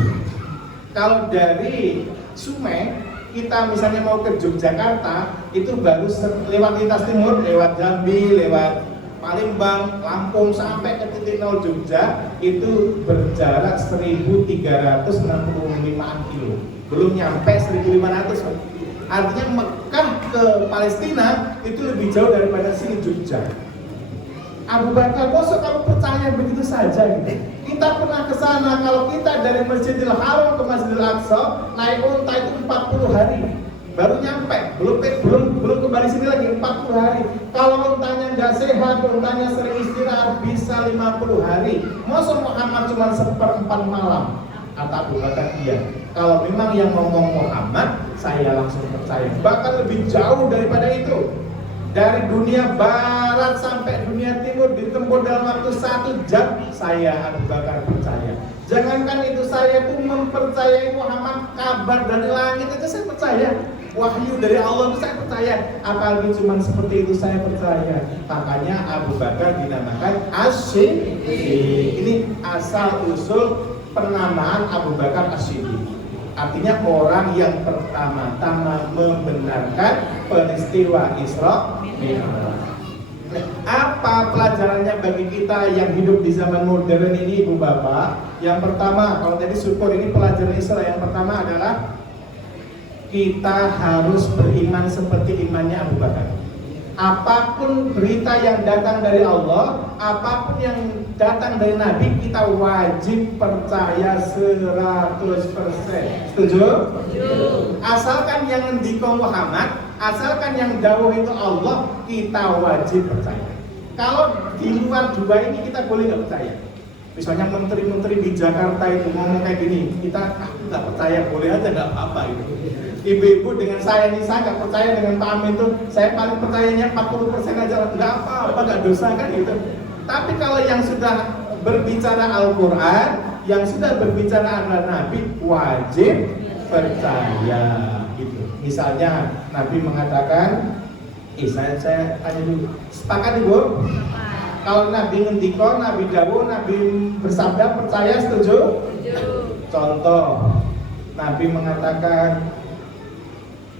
Kalau dari Sumeh kita misalnya mau ke Yogyakarta, itu baru lewat lintas timur, lewat Jambi, lewat Palembang, Lampung sampai ke titik nol Jogja, itu berjarak 1.365 kilo. Belum nyampe 1.500. Artinya Mekah ke Palestina itu lebih jauh daripada sini Jogja. Abu Bakar, bosok kamu percaya begitu saja gitu? Kita pernah ke sana. Kalau kita dari Masjidil Haram ke Masjidil Aqsa naik unta itu 40 hari baru nyampe, belum kembali sini lagi 40 hari. Kalau untanya nggak sehat, untanya sering istirahat, bisa 50 hari. Masa Muhammad cuma seperempat malam? Kata Abu Bakar, iya. Kalau memang yang ngomong Muhammad, saya langsung percaya. Bahkan lebih jauh daripada itu. Dari dunia barat sampai dunia timur ditempuh dalam waktu 1 jam, saya Abu Bakar percaya. Jangankan itu, saya tuh mempercayai Muhammad, kabar dari langit itu saya percaya. Wahyu dari Allah itu saya percaya. Apalagi cuma seperti itu saya percaya. Makanya Abu Bakar dinamakan As-Siddiq. Ini asal usul penamaan Abu Bakar As-Siddiq. Artinya orang yang pertama-tama membenarkan peristiwa Isra Mi'raj. Apa pelajarannya bagi kita yang hidup di zaman modern ini, Ibu Bapak? Yang pertama, kalau tadi syukur, ini pelajaran Isra. Yang pertama adalah kita harus beriman seperti imannya Abu Bakar. Apapun berita yang datang dari Allah, apapun yang datang dari Nabi, kita wajib percaya 100%. Setuju? Asalkan yang ngendika Muhammad, asalkan yang dawuh itu Allah, kita wajib percaya. Kalau di luar dua ini kita boleh nggak percaya. Misalnya menteri-menteri di Jakarta itu ngomong kayak gini, kita nggak percaya, boleh aja nggak apa-apa itu. Ibu-ibu dengan saya ini, saya nggak percaya dengan Pak Amin itu, saya paling percayanya 40% aja, nggak apa-apa, nggak dosa kan gitu. Tapi kalau yang sudah berbicara Al-Quran, yang sudah berbicara adalah Nabi, wajib percaya gitu. Misalnya Nabi mengatakan, saya tanya dulu, sepakat Ibu? Kalau Nabi ngendiko, Nabi dawuh, Nabi bersabda, percaya, setuju? Contoh, Nabi mengatakan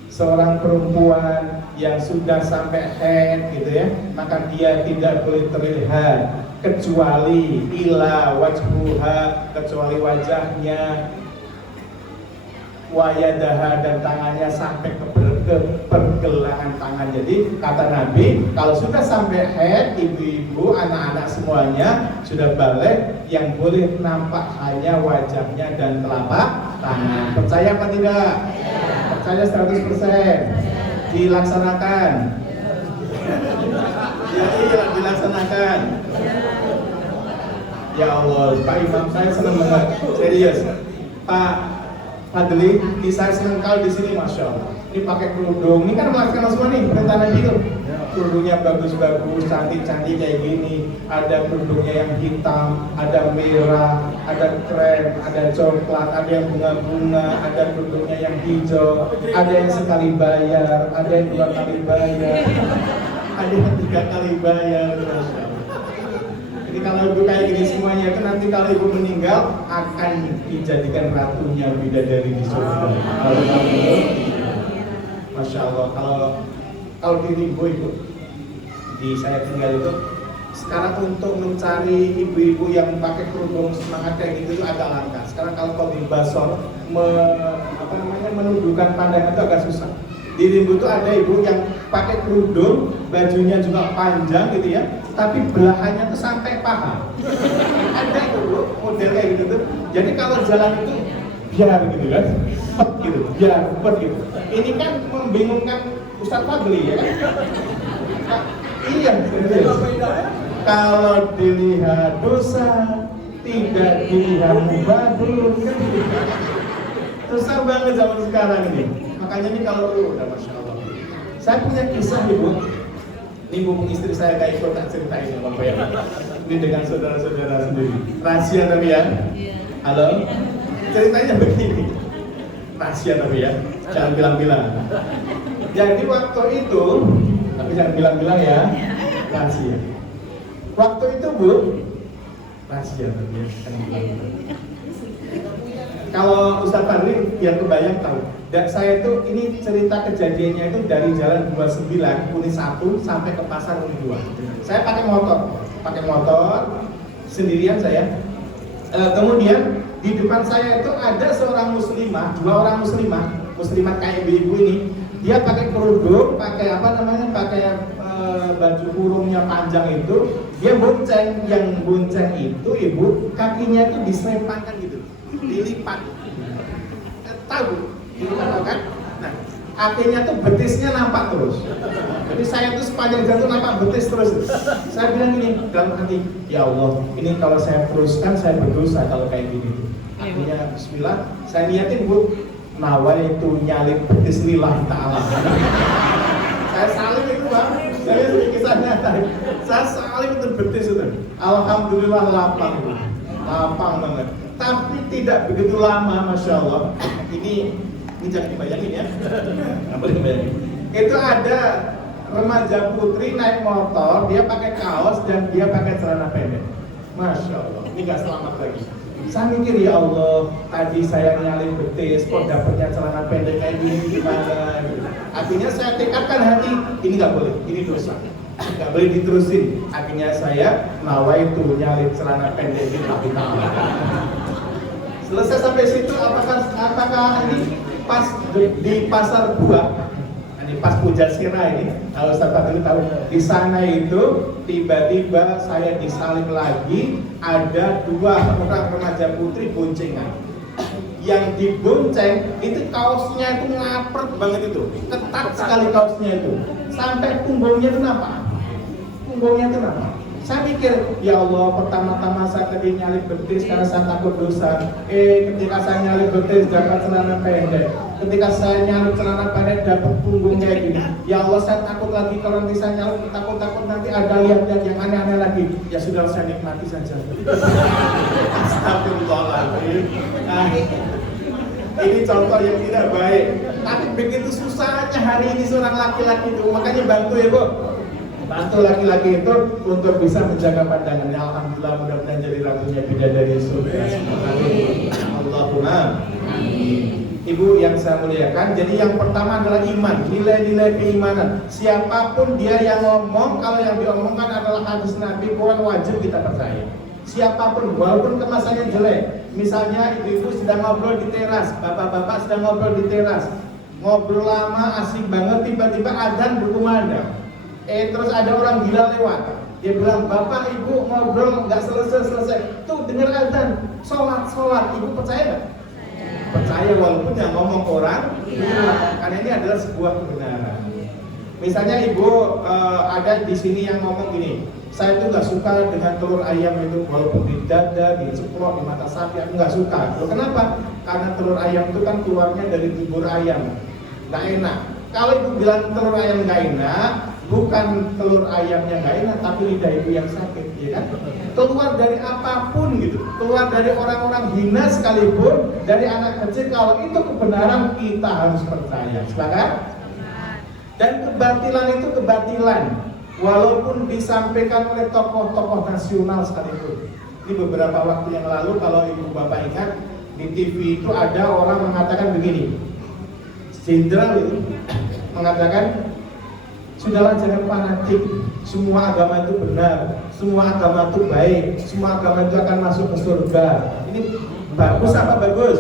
seorang perempuan yang sudah sampai haid gitu ya, maka dia tidak boleh terlihat kecuali ila wajhuha, kecuali wajahnya, wayadaha, dan tangannya sampai ke pergelangan tangan. Jadi kata Nabi, kalau sudah sampai haid, ibu-ibu, anak-anak semuanya sudah balik, yang boleh nampak hanya wajahnya dan telapak tangan. Percaya apa tidak? Percaya 100%. Dilaksanakan. Ya iya, dilaksanakan. Ya Allah, Pak Imam, saya senang banget. Serius, Pak Fadli, saya senang kali di sini, Masya Allah. Ini pakai kerudung, ini kan melaksanakan semua nih perintah Nabi itu. Kerudungnya bagus-bagus, cantik-cantik kayak gini. Ada kerudungnya yang hitam, ada merah, ada krem, ada coklat, ada yang bunga-bunga, ada kerudungnya yang hijau, ada yang sekali bayar, ada yang 2 kali bayar, ada yang 3 kali bayar. Ini Jadi kalau ibu kayak gini semuanya itu nanti kalau ibu meninggal akan dijadikan ratunya bidadari di surga. Masya Allah. Kalau diri ibu di saya tinggal itu sekarang untuk mencari ibu-ibu yang pakai kerudung semangat kayak gitu itu agak langka. Sekarang kalau kau di Basor menundukkan pandangan itu agak susah. Di Rimbu itu ada ibu yang pakai kerudung, bajunya juga panjang gitu ya, tapi belahannya tuh sampai paha. Ada itu bu, model kayak gitu tuh. Jadi kalau jalan itu biar gitu kan, cepet gitu, biar cepet gitu. Ini kan membingungkan Ustadz Fadli ya kan? Nah, iya, kalau dilihat dosa, tidak dilihat mubazir kan gitu. Susah banget zaman sekarang ini. Makanya ini kalau udah Masya Allah. Saya punya kisah ibu. Ini mumpung istri saya gak ikut tak ceritain ya Bapak ya. Ini dengan saudara-saudara sendiri. Rahasia tapi ya. Halo. Ceritanya begini. Rahasia tapi ya. Jangan bilang-bilang. Jadi waktu itu, tapi jangan bilang-bilang ya. Rahasia. Waktu itu bu, rahasia tapi ya. Jangan bilang-bilang. Kalau Ustadz Fadli biar kebayang tahu. Dan saya itu ini cerita kejadiannya itu dari Jalan 29 Uni 1 sampai ke Pasar Uni 2. Saya pakai motor sendirian saya. Kemudian di depan saya itu ada seorang muslimah, dua orang muslimah kayak ibu-ibu ini. Dia pakai kerudung, pakai baju kurungnya panjang itu. Dia bonceng, yang bonceng itu ibu kakinya itu diselempangkan gitu, dilipat. Tahu? Dilipat kan? Nah, akhirnya tuh betisnya nampak terus. Jadi saya tuh sepanjang jalan tuh nampak betis terus. Saya bilang gini dalam hati, ya Allah, ini kalau saya teruskan saya berdosa kalau kayak gini. Akhirnya Bismillah, saya niatin bu, nawaitu nyalip betis lillahi ta'ala. Saya salim itu bang, saya sedikit saya salim itu betis itu. Alhamdulillah lapang banget. Tapi tidak begitu lama, Masya Allah. Ini jangan dibayangin ya. Nggak boleh dibayangin. Itu ada remaja putri naik motor, dia pakai kaos dan dia pakai celana pendek. Masya Allah, ini nggak selamat lagi. Saya mikir ya Allah, tadi saya nyalin betis, kok dapetnya celana pendek kayak gini gimana? Akhirnya saya tekadkan hati, ini nggak boleh, ini dosa. Nggak boleh diterusin. Akhirnya saya nawaitu nyalin celana pendek di tapi selesai sampai situ, apakah ini pas di pasar buah, ini pas Puja Sira ini, kalau Ustaz Fadli tahu, di sana itu tiba-tiba saya disalib lagi, ada dua orang remaja putri boncengan. Yang dibonceng itu kaosnya itu ngapret banget itu, ketat sekali kaosnya itu, sampai punggungnya itu nampak. Saya mikir, ya Allah, pertama-tama saya tadi nyalip betis karena saya takut dosa. Ketika saya nyalip betis dapat celana pendek. Ketika saya nyalip celana pendek dapat punggung kayak gini. Ya Allah, saya takut lagi kalau nanti saya nyalip, takut nanti ada lihat-lihat yang aneh-aneh lagi. Ya sudah, saya nikmati saja. Astagfirullahaladzim. Ini contoh yang tidak baik. Tapi begitu susahnya hari ini seorang laki-laki itu, makanya bantu ya bu. Bantu laki-laki itu untuk bisa menjaga pandangannya. Alhamdulillah, mudah-mudahan jadi ratunya bidadari surga. Allahumma amin. Ibu yang saya muliakan, jadi yang pertama adalah iman, nilai-nilai keimanan. Siapapun dia yang ngomong, kalau yang diomongkan adalah hadis Nabi, Quran, wajib kita percaya. Siapapun, walaupun kemasannya jelek. Misalnya ibu-ibu sedang ngobrol di teras, bapak-bapak sedang ngobrol di teras, ngobrol lama, asik banget, tiba-tiba adzan berkumandang. Terus ada orang gila lewat, dia bilang, bapak ibu ngobrol nggak selesai. Tuh dengar adzan, sholat, ibu percaya nggak? Percaya walaupun yang ngomong orang gila, karena ini adalah sebuah kebenaran. Misalnya ibu ada di sini yang ngomong gini, saya tuh nggak suka dengan telur ayam itu, walaupun di dada, di ceplok, di mata sapi, aku nggak suka. Loh, kenapa? Karena telur ayam itu kan keluarnya dari bubur ayam, nggak enak. Kalau ibu bilang telur ayam nggak enak, bukan telur ayamnya nggak enak, tapi lidah ibu yang sakit, ya kan? Keluar dari apapun gitu, keluar dari orang-orang hina sekalipun, dari anak kecil, kalau itu kebenaran kita harus percaya, sepakat? Dan kebatilan itu kebatilan. walaupun disampaikan oleh tokoh-tokoh nasional sekalipun. Ini beberapa waktu yang lalu kalau ibu bapak ingat di TV itu ada orang mengatakan begini, jenderal itu mengatakan, sudahlah jangan fanatik, semua agama itu benar, semua agama itu baik, semua agama itu akan masuk ke surga. Ini bagus apa bagus?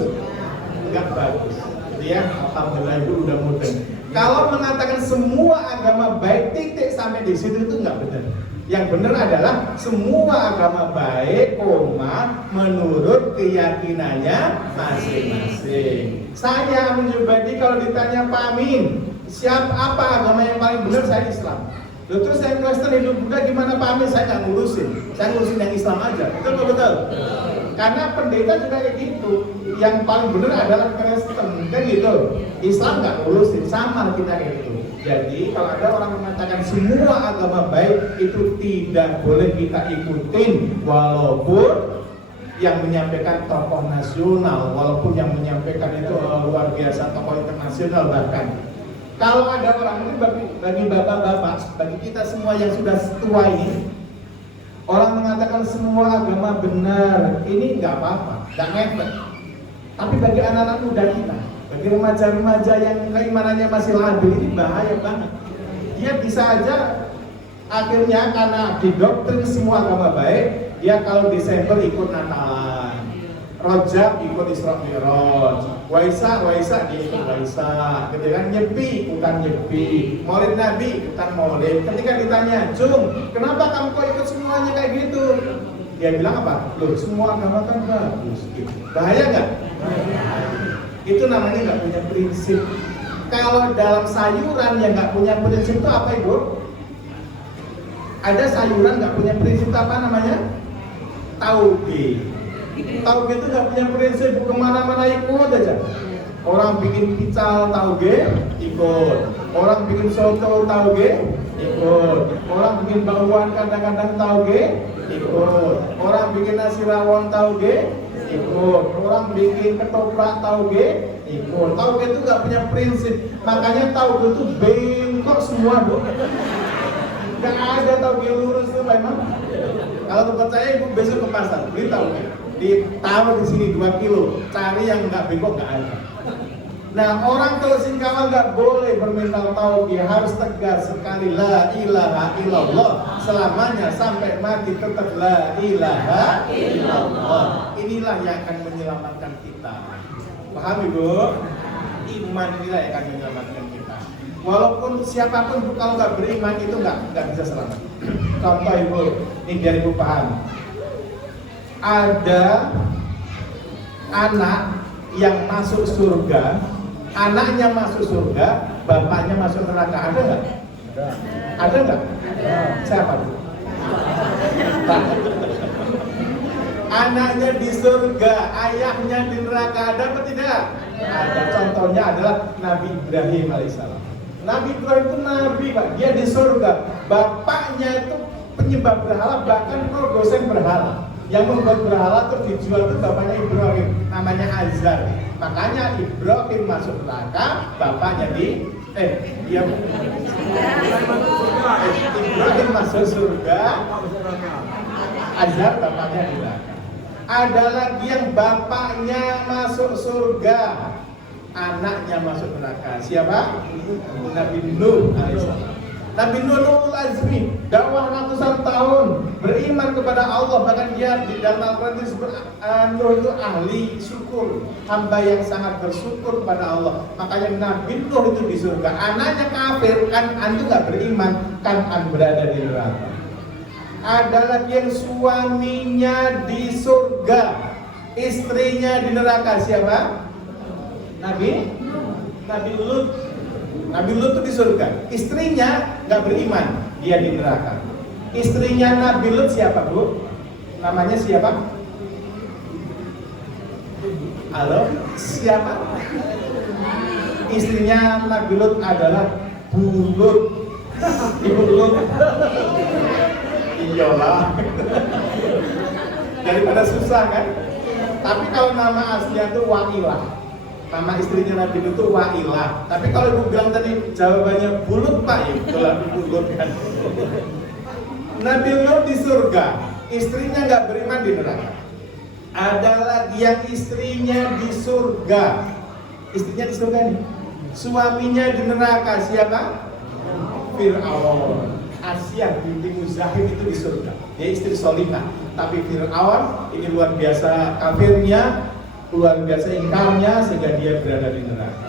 Enggak bagus. Jadi ya, alhamdulillah itu udah modern. Kalau mengatakan semua agama baik titik sampai di situ itu enggak benar. Yang benar adalah semua agama baik, menurut keyakinannya masing-masing. Saya menjadi kalau ditanya Pak Amin, apa agama yang paling benar? Saya Islam. Loh, terus saya Kristen, Hindu, Buddha gimana Pak Amin? Saya nggak ngurusin. Saya ngurusin yang Islam aja. Betul nggak betul? Karena pendeta juga kayak gitu. Yang paling benar adalah Kristen, kan gitu. Islam nggak ngurusin, sama kita kayak gitu. Jadi kalau ada orang mengatakan semua agama baik, itu tidak boleh kita ikutin, walaupun yang menyampaikan tokoh nasional, walaupun yang menyampaikan itu luar biasa tokoh internasional bahkan. Kalau ada orang ini bagi bapak-bapak, bagi kita semua yang sudah tua ini, orang mengatakan semua agama benar, ini nggak apa-apa, nggak ngefek. Tapi bagi anak-anak muda kita, bagi remaja-remaja yang keimanannya masih labil, ini bahaya banget. Dia bisa aja akhirnya karena didoktrin semua agama baik, dia kalau Desember ikut Natalan, Rojab ikut Isra Mi'raj, Waisak dia ikut Waisak, ketika Nyepi ikutan Nyepi, Maulid Nabi ikutan Maulid. Ketika ditanya, Jung, kenapa kamu kok ikut semuanya kayak gitu? Dia bilang apa? Loh, semua agama kan bagus. Bahaya nggak? Itu namanya nggak punya prinsip. Kalau dalam sayuran yang nggak punya prinsip itu apa Ibu? Ada sayuran nggak punya prinsip, apa namanya? Tauge. Tauge itu nggak punya prinsip, kemana-mana ikut aja. Orang bikin pical tauge, ikut. Orang bikin soto tauge, ikut. Orang bikin bakwan kadang-kadang tauge, ikut. Orang bikin nasi rawon tauge, ikut. Orang bikin ketoprak tauge, ikut. Tauge itu nggak punya prinsip, makanya tauge itu bengkok semua, Bu. Nggak ada tauge lurus tuh memang. Kalau percaya Ibu besok ke pasar beli tauge, ditaruh di sini 2 kilo, cari yang nggak bengkok nggak ada. Nah, orang kalau Singkawa nggak boleh bermental tauge, harus tegas sekali la ilaha illallah selamanya sampai mati, tetap la ilaha illallah. Inilah yang akan menyelamatkan kita. Paham Ibu? Iman inilah yang akan menyelamatkan kita. Walaupun siapapun kalau nggak beriman itu nggak bisa selamat. Contoh Ibu, ini biar Ibu paham. Ada anak yang masuk surga, anaknya masuk surga, bapaknya masuk neraka, ada nggak? Ada nggak? Siapa? Anaknya di surga, ayahnya di neraka, ada apa tidak? Ada. Contohnya adalah Nabi Ibrahim alaihissalam. Nabi Ibrahim itu nabi Pak, dia di surga. Bapaknya itu penyembah berhala, bahkan produsen berhala. Yang membuat berhala itu dijual itu bapaknya Ibrahim, namanya Azar. Makanya Ibrahim masuk neraka, bapaknya Ibrahim masuk surga, Azar bapaknya di neraka. Ada lagi yang bapaknya masuk surga, anaknya masuk neraka. Siapa? Nabi Nuh alaihissalam. Nabi Nuh Azmi, dakwah ratusan tahun, beriman kepada Allah, bahkan dia di dalam Al-Quran disebut Nuh itu ahli syukur, hamba yang sangat bersyukur kepada Allah. Makanya Nabi Nuh itu di surga, anaknya kafir, kan antu nggak beriman, kan berada di neraka. Ada lagi yang suaminya di surga, istrinya di neraka. Siapa? Nabi Lut. Nabi Lut itu di surga, istrinya nggak beriman, dia di neraka. Istrinya Nabi Lut siapa Bu? Namanya siapa? Halo, siapa? Istrinya Nabi Lut adalah Bu Lut, Ibu Lut. Iyalah, daripada susah kan? Tapi kalau nama aslinya itu Wa'ilah. Nama istrinya Nabi itu Wailah. Tapi kalau ibu bilang tadi jawabannya bulut Pak, ya betul ibu bulutkan. Nabi Lut di surga, istrinya nggak beriman di neraka. Ada lagi yang istrinya di surga, istrinya di surga nih, suaminya di neraka. Siapa? Fir'aun. Asia binti Muzahim itu di surga, dia istri solihah. Tapi Fir'aun ini luar biasa kafirnya, luar biasa ingkarnya, sehingga dia berada di neraka.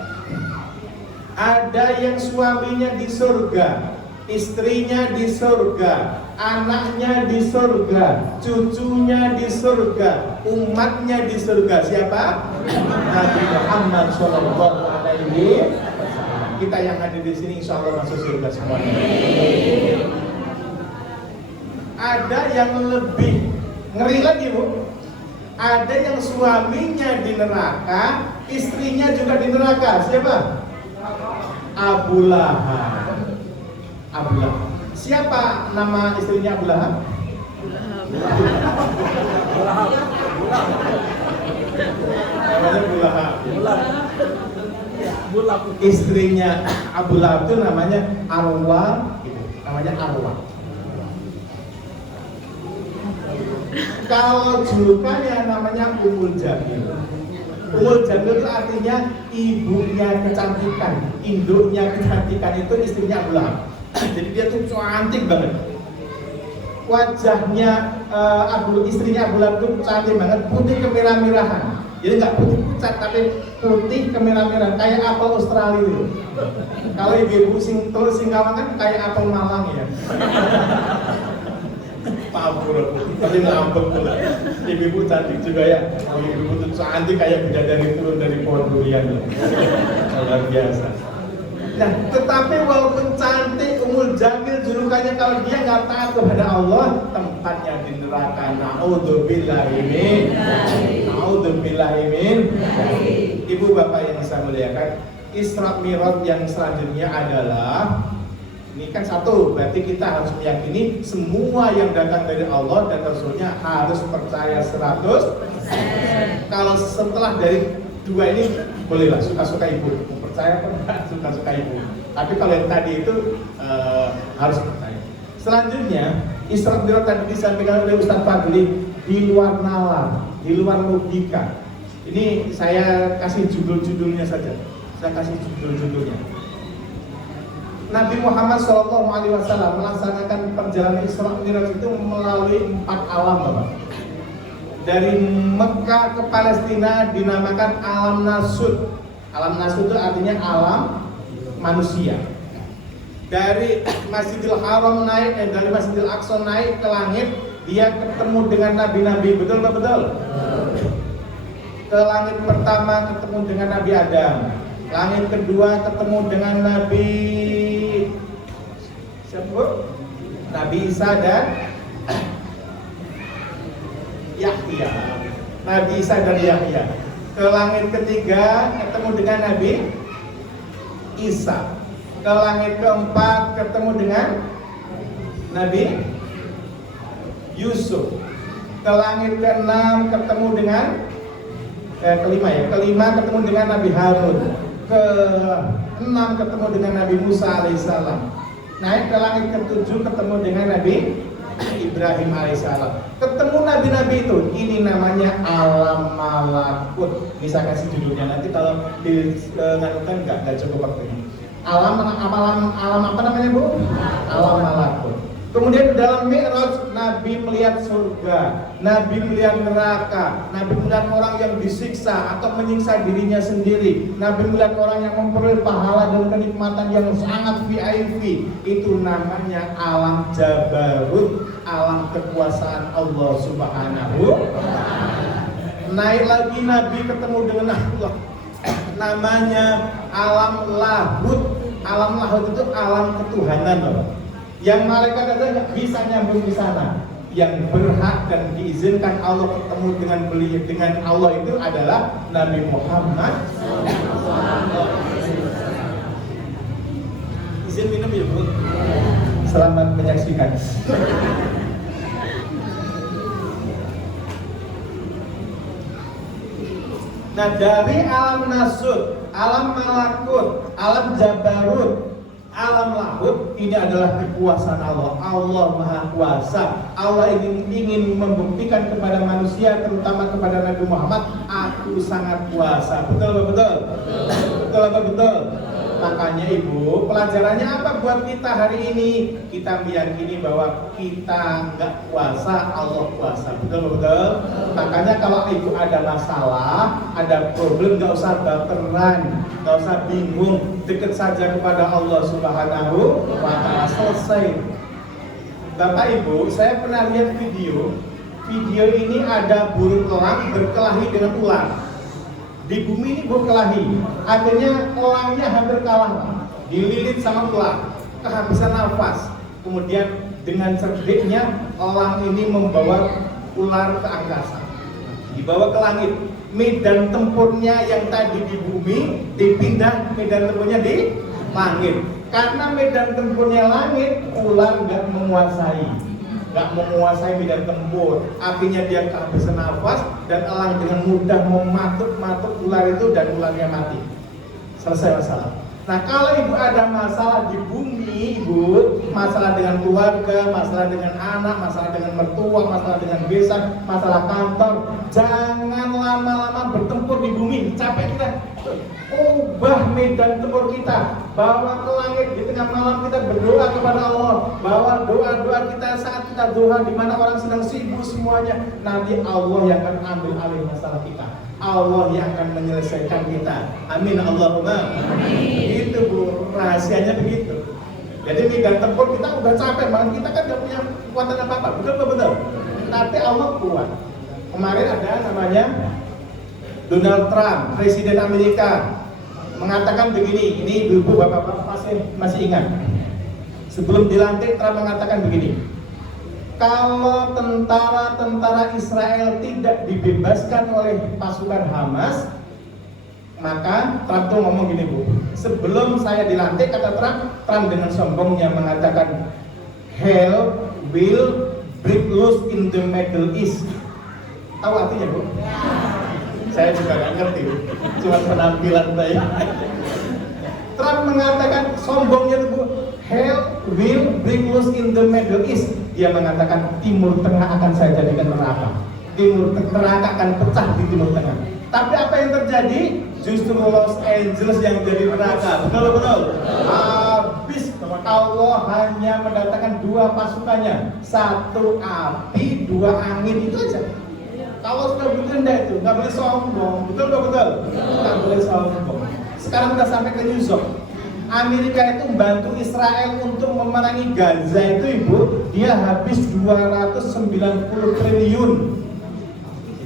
Ada yang suaminya di surga, istrinya di surga, anaknya di surga, cucunya di surga, umatnya di surga. Siapa? Nabi Muhammad Shallallahu Alaihi Wasallam. Kita yang hadir di sini insya Allah masuk surga semuanya. Ada yang lebih ngeri lagi Bu. Ada yang suaminya di neraka, istrinya juga di neraka. Siapa? Abu Lahab. Abu Lahab. Siapa nama istrinya Abu Lahab? Namanya Abu Lahab. Istrinya Abu Lahab itu namanya Arwah, namanya Arwah. Kalau julukannya namanya Ummul Jamil. Ummul Jamil itu artinya ibunya kecantikan, induknya kecantikan, itu istrinya Abu Lahab. Jadi dia tuh cantik banget. Wajahnya istrinya Abu Lahab itu cantik banget, putih kemerah-merahan. Jadi nggak putih pucat tapi putih kemerah-merahan, kayak apel Australia itu. Kalau ibu-ibu telur Singkawang kan kayak apel Malang ya. Pabur, tapi ngambek pula. Ibu-ibu cantik juga ya. Ibu-ibu tuh cantik kayak bidadari turun dari pohon durian. Luar biasa. Nah, tetapi walaupun cantik, Ummul Jamil julukannya, kalau dia nggak taat kepada Allah, tempatnya di neraka. Naudzubillahi min. Naudzubillahi min. Ibu bapak yang saya muliakan, Isra Mi'raj yang selanjutnya adalah, ini kan satu, berarti kita harus meyakini semua yang datang dari Allah dan Rasulnya harus percaya 100%. Kalau setelah dari dua ini, bolehlah suka-suka ibu, percaya apa enggak, suka-suka ibu. Tapi kalau yang tadi itu harus percaya. Selanjutnya, Isra Mi'raj tadi disampaikan oleh Ustaz Fadli, di luar nalar, di luar logika. Ini saya kasih judul-judulnya saja. Saya kasih judul-judulnya. Nabi Muhammad SAW melaksanakan perjalanan Isra Mi'raj itu melalui 4 alam, Bapak. Dari Mekah ke Palestina dinamakan alam Nasud. Alam Nasud itu artinya alam manusia. Dari Masjidil Haram naik, dari Masjidil Aqsa naik ke langit, dia ketemu dengan nabi-nabi, betul tak betul? Ke langit pertama ketemu dengan Nabi Adam. Langit kedua ketemu dengan Nabi siapa? Nabi Isa dan Yahya. Nabi Isa dan Yahya. Ke langit ketiga ketemu dengan Nabi Isa. Ke langit keempat ketemu dengan Nabi Yusuf. Ke langit keenam ketemu dengan kelima ketemu dengan Nabi Harun. Ke-6 ketemu dengan Nabi Musa alaihissalam. Naik ke langit ke-7 ketemu dengan Nabi Ibrahim alaihissalam. Ketemu nabi-nabi itu, ini namanya alam malakut. Bisa kasih judulnya nanti kalau nganukan nggak cukup waktunya. Alam apa namanya Bu? Alam malakut. Kemudian dalam Mi'raj, Nabi melihat surga, Nabi melihat neraka, Nabi melihat orang yang disiksa atau menyiksa dirinya sendiri, Nabi melihat orang yang memperoleh pahala dan kenikmatan yang sangat VIP. Itu namanya alam Jabarut, alam kekuasaan Allah Subhanahu. Naik lagi Nabi ketemu dengan Allah, namanya alam Lahut. Alam Lahut itu alam ketuhanan, Bapak. Yang malaikat ada nggak bisa nyambung di sana. Yang berhak dan diizinkan Allah ketemu dengan beliau, dengan Allah itu adalah Nabi Muhammad. Izin minum ya Bu. Selamat menyaksikan. Nah, dari alam nasut, alam malakut, alam jabarut, alam lahut, ini adalah kekuasaan Allah. Allah Maha Kuasa. Allah ingin membuktikan kepada manusia, terutama kepada Nabi Muhammad, aku sangat kuasa. Betul betul? Betul apa betul? Makanya Ibu, pelajarannya apa buat kita hari ini? Kita meyakini bahwa kita nggak kuasa, Allah kuasa. Betul betul? Makanya kalau Ibu ada masalah, ada problem, nggak usah baperan, nggak usah bingung, dekat saja kepada Allah Subhanahu wa Ta'ala, selesai. Bapak Ibu, saya pernah lihat video ini ada burung elang berkelahi dengan ular. Di bumi ini berkelahi, akhirnya elangnya hampir kalah, dililit sama ular, kehabisan nafas. Kemudian dengan cerdiknya elang ini membawa ular ke angkasa, dibawa ke langit. Medan tempurnya yang tadi di bumi dipindah medan tempurnya di langit. Karena medan tempurnya langit, ular nggak menguasai medan tempur, akhirnya dia kehabisan nafas dan elang dengan mudah mematuk ular itu dan ularnya mati. Selesai masalah. Nah, kalau Ibu ada masalah di bumi, Ibu, masalah dengan keluarga, masalah dengan anak, masalah dengan mertua, masalah dengan besan, masalah kantor, jangan lama-lama bertempur di bumi, capek kita. Ubah medan tempur kita, bawa ke langit di tengah malam kita berdoa kepada Allah, bawa doa-doa kita saat kita doa di mana orang sedang sibuk semuanya. Nanti Allah yang akan ambil alih masalah kita, Allah yang akan menyelesaikan kita. Amin Allahumma. Begitu Bu, rahasianya begitu. Jadi medan tempur kita udah capek, malah kita kan gak punya kekuatan apa-apa, betul. Tapi Allah kuat. Kemarin ada namanya Donald Trump, Presiden Amerika, mengatakan begini, ini ibu bapak-bapak masih ingat. Sebelum dilantik, Trump mengatakan begini, kalau tentara Israel tidak dibebaskan oleh pasukan Hamas, maka Trump tuh ngomong gini Bu, sebelum saya dilantik, kata Trump dengan sombongnya mengatakan, hell will break loose in the Middle East. Tahu artinya Bu? Saya juga nggak ngerti, cuma penampilan saya. Trump mengatakan sombongnya itu Bu, hell will break loose in the Middle East. Dia mengatakan Timur Tengah akan saya jadikan neraka. Neraka akan pecah di Timur Tengah. Tapi apa yang terjadi? Justru Los Angeles yang jadi neraka. Betul. Habis Allah hanya mendatangkan dua pasukannya, satu api, dua angin, itu aja. Kalau sudah berkendak itu, nggak boleh sombong, betul? Nggak boleh sombong. Sekarang udah sampai ke New York. Amerika itu membantu Israel untuk memerangi Gaza itu Ibu, dia habis 290 triliun.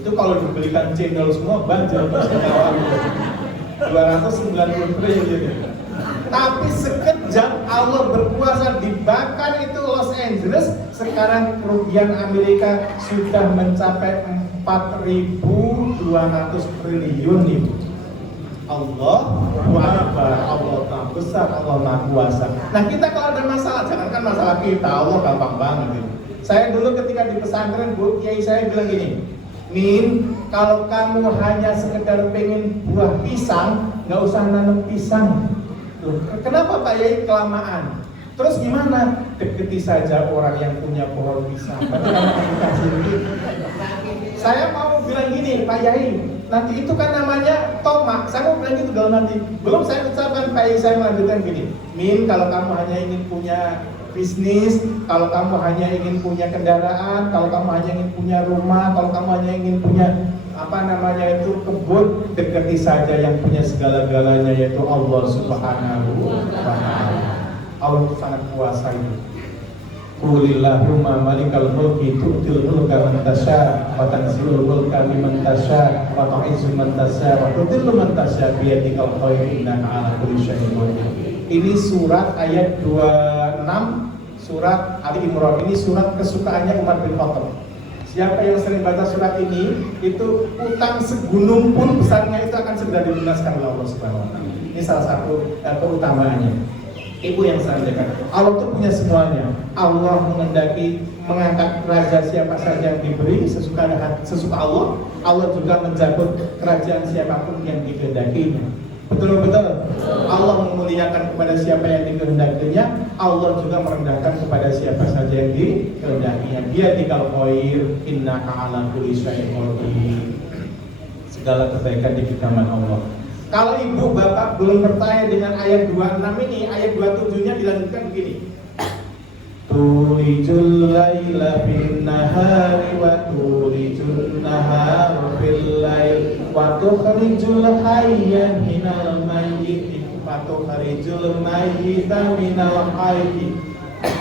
Itu kalau dibelikan channel semua banjir 290 triliun. Tapi sekejap Allah berkuasa, dibakar itu Los Angeles. Sekarang kerugian Amerika sudah mencapai 4.200 triliun Ibu. Allah Akbar, Allah Maha Besar, Allah Maha Kuasa. Nah, kita kalau ada masalah, jangankan masalah kita, Allah gampang banget Ibu. Saya dulu ketika di pesantren, Bu, kiai saya bilang gini, Min, kalau kamu hanya sekedar pengen buah pisang, nggak usah nanam pisang. Loh, kenapa Pak Yai kelamaan? Terus gimana? Deketi saja orang yang punya pohon pisang. Saya mau bilang gini, Pak Yai, nanti itu kan namanya tomak. Saya mau bilang gitu dalam hati. Belum saya ucapkan, Pak Yai, saya melanjutkan gini, Min, kalau kamu hanya ingin punya bisnis, kalau kamu hanya ingin punya kendaraan, kalau kamu hanya ingin punya rumah, kalau kamu hanya ingin punya kebun, dekati saja yang punya segala-galanya, yaitu Allah Subhanahu wa Ta'ala. Allah itu sangat kuasa itu. Qulillahumma malikal mulki tu'til mulka man tasya wa tanzilul mulka mimman tasya wa tu'izzu man tasya wa tudhillu man tasya bi yadikal khairu innaka 'ala kulli syai'in qadir. Ini surat ayat 26, surat Ali Imran. Ini surat kesukaannya Umar bin Khattab. Siapa yang sering baca surat ini, itu utang segunung pun besarnya itu akan segera dilunaskan oleh Allah Subhanahu wa Ta'ala. Ini salah satu keutamaannya. Ibu yang saya sampaikan, Allah itu punya semuanya. Allah menghendaki mengangkat raja siapa saja yang diberi sesuka Allah. Allah juga mencabut kerajaan siapapun yang dikehendakinya. Betul-betul. Allah memuliakan kepada siapa yang dikehendakinya, Allah juga merendahkan kepada siapa saja yang dikehendakinya. Biyadikal khair, innaka ala kulli syai'in qadir. Segala kebaikan di genggaman Allah. Kalau ibu bapak belum percaya dengan ayat 26 ini, ayat 27-nya dilanjutkan begini. Tulijul laila bin nahari wa tulijul nahara fil lail wa tukhrijul hayya minal mayyit wa tukhrijul mayyita minal hayy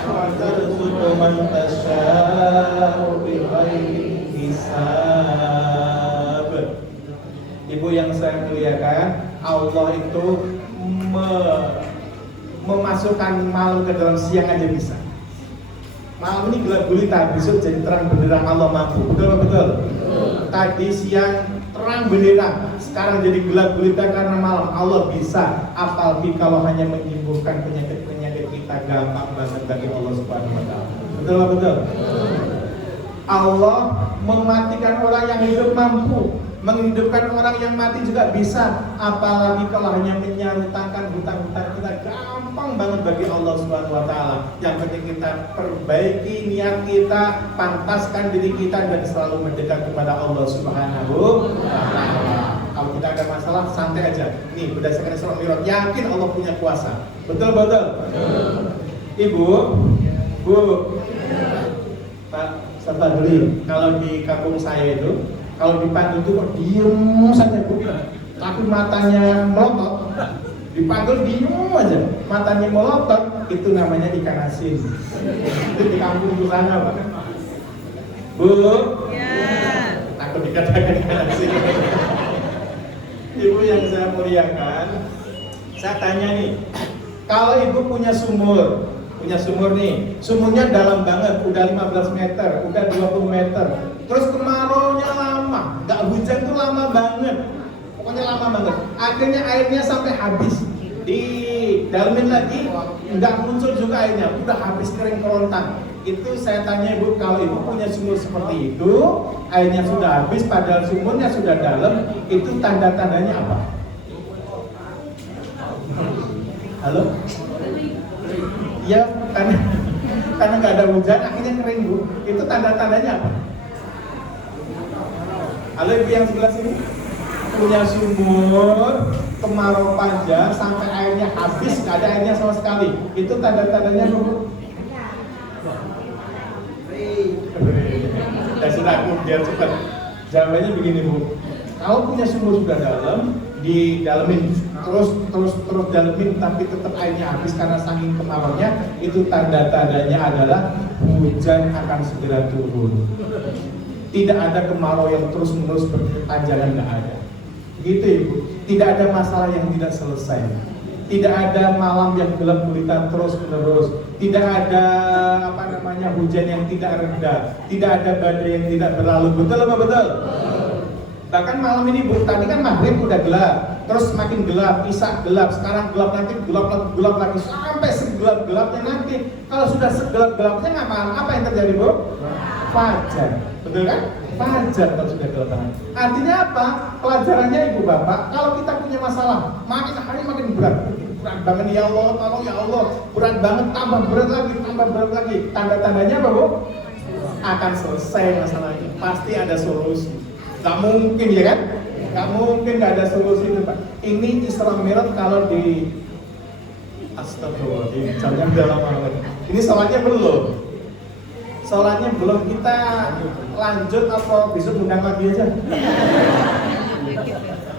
wa tarzuqu man tasya'u bi ghairi hisab. Ibu yang saya muliakan, Allah itu memasukkan malam ke dalam siang aja bisa. Malam ini gelap gulita, besok jadi terang benderang, Allah mampu. Betul. Tadi siang terang benderang, sekarang jadi gelap gulita karena malam, Allah bisa. Apalagi kalau hanya menyembuhkan penyakit-penyakit kita, gampang banget bagi Allah Subhanahu wa taala. Betul. Allah mematikan orang yang hidup mampu, menghidupkan orang yang mati juga bisa. Apalagi kalau hanya menyarutkan hutang-hutang kita, gampang banget bagi Allah Subhanahu wa taala. Yang penting kita perbaiki niat kita, pantaskan diri kita dan selalu mendekat kepada Allah Subhanahu wa taala. Kalau kita ada masalah, santai aja. Nih, berdasarkan Isra Mi'raj, yakin Allah punya kuasa. Betul. Ibu, Bu, Pak Sabadri, kalau di kampung saya itu, kalau dipanggil itu kok diem saja, Bu. Tapi matanya melotot. Dipanggil diem aja, matanya melotot, itu namanya ikan asin. Itu di kampung di sana, Pak. Bu, ya. Takut dikatakan ikan asin. Ibu yang saya muliakan, saya tanya nih, kalau ibu punya sumur nih, sumurnya dalam banget, udah 15 meter, udah 20 meter, terus kemaraunya lama, nggak hujan tuh lama banget, pokoknya lama banget, akhirnya airnya sampai habis, didalemin lagi, nggak muncul juga airnya, udah habis kering kerontang. Itu saya tanya ibu, kalau ibu punya sumur seperti itu, airnya sudah habis, padahal sumurnya sudah dalam, itu tanda-tandanya apa? Halo? Ya, karena nggak ada hujan, akhirnya kering, Bu. Itu tanda-tandanya apa? Halo ibu yang sebelah sini, punya sumur, kemarau panjang sampai airnya habis, nggak ada airnya sama sekali. Itu tanda-tandanya, Bu. Ya sudah, Bu, biar cepat. Jawabannya begini, Bu. Kalau punya sumur sudah dalam, didalemin terus dalemin tapi tetap airnya habis karena saking kemaraunya, itu tanda-tandanya adalah hujan akan segera turun. Tidak ada kemarau yang terus-menerus berkepanjangan, nggak ada. Gitu Ibu. Tidak ada masalah yang tidak selesai. Tidak ada malam yang gelap gulita terus-menerus. Tidak ada hujan yang tidak reda. Tidak ada badai yang tidak berlalu. Betul apa betul? Bahkan malam ini, Bu, tadi kan maghrib udah gelap, terus semakin gelap, isya gelap, sekarang gelap, nanti gelap lagi, sampai segelap-gelapnya nanti. Kalau sudah segelap-gelapnya apa yang terjadi, Bu? Fajar, betul kan? Fajar kalau sudah gelap tangan. Artinya apa? Pelajarannya Ibu Bapak, kalau kita punya masalah, makin hari makin berat banget, ya Allah, tolong ya Allah, berat banget, tambah berat lagi. Tanda-tandanya apa, Bu? Akan selesai masalahnya, pasti ada solusi. Gak mungkin ya kan? Gak mungkin gak ada solusi itu, Pak. Ini Isra Mi'raj kalau di Astagfirullahaladzim, jamnya udah lama banget. Ini sholatnya belum, kita lanjut atau besok undang lagi aja?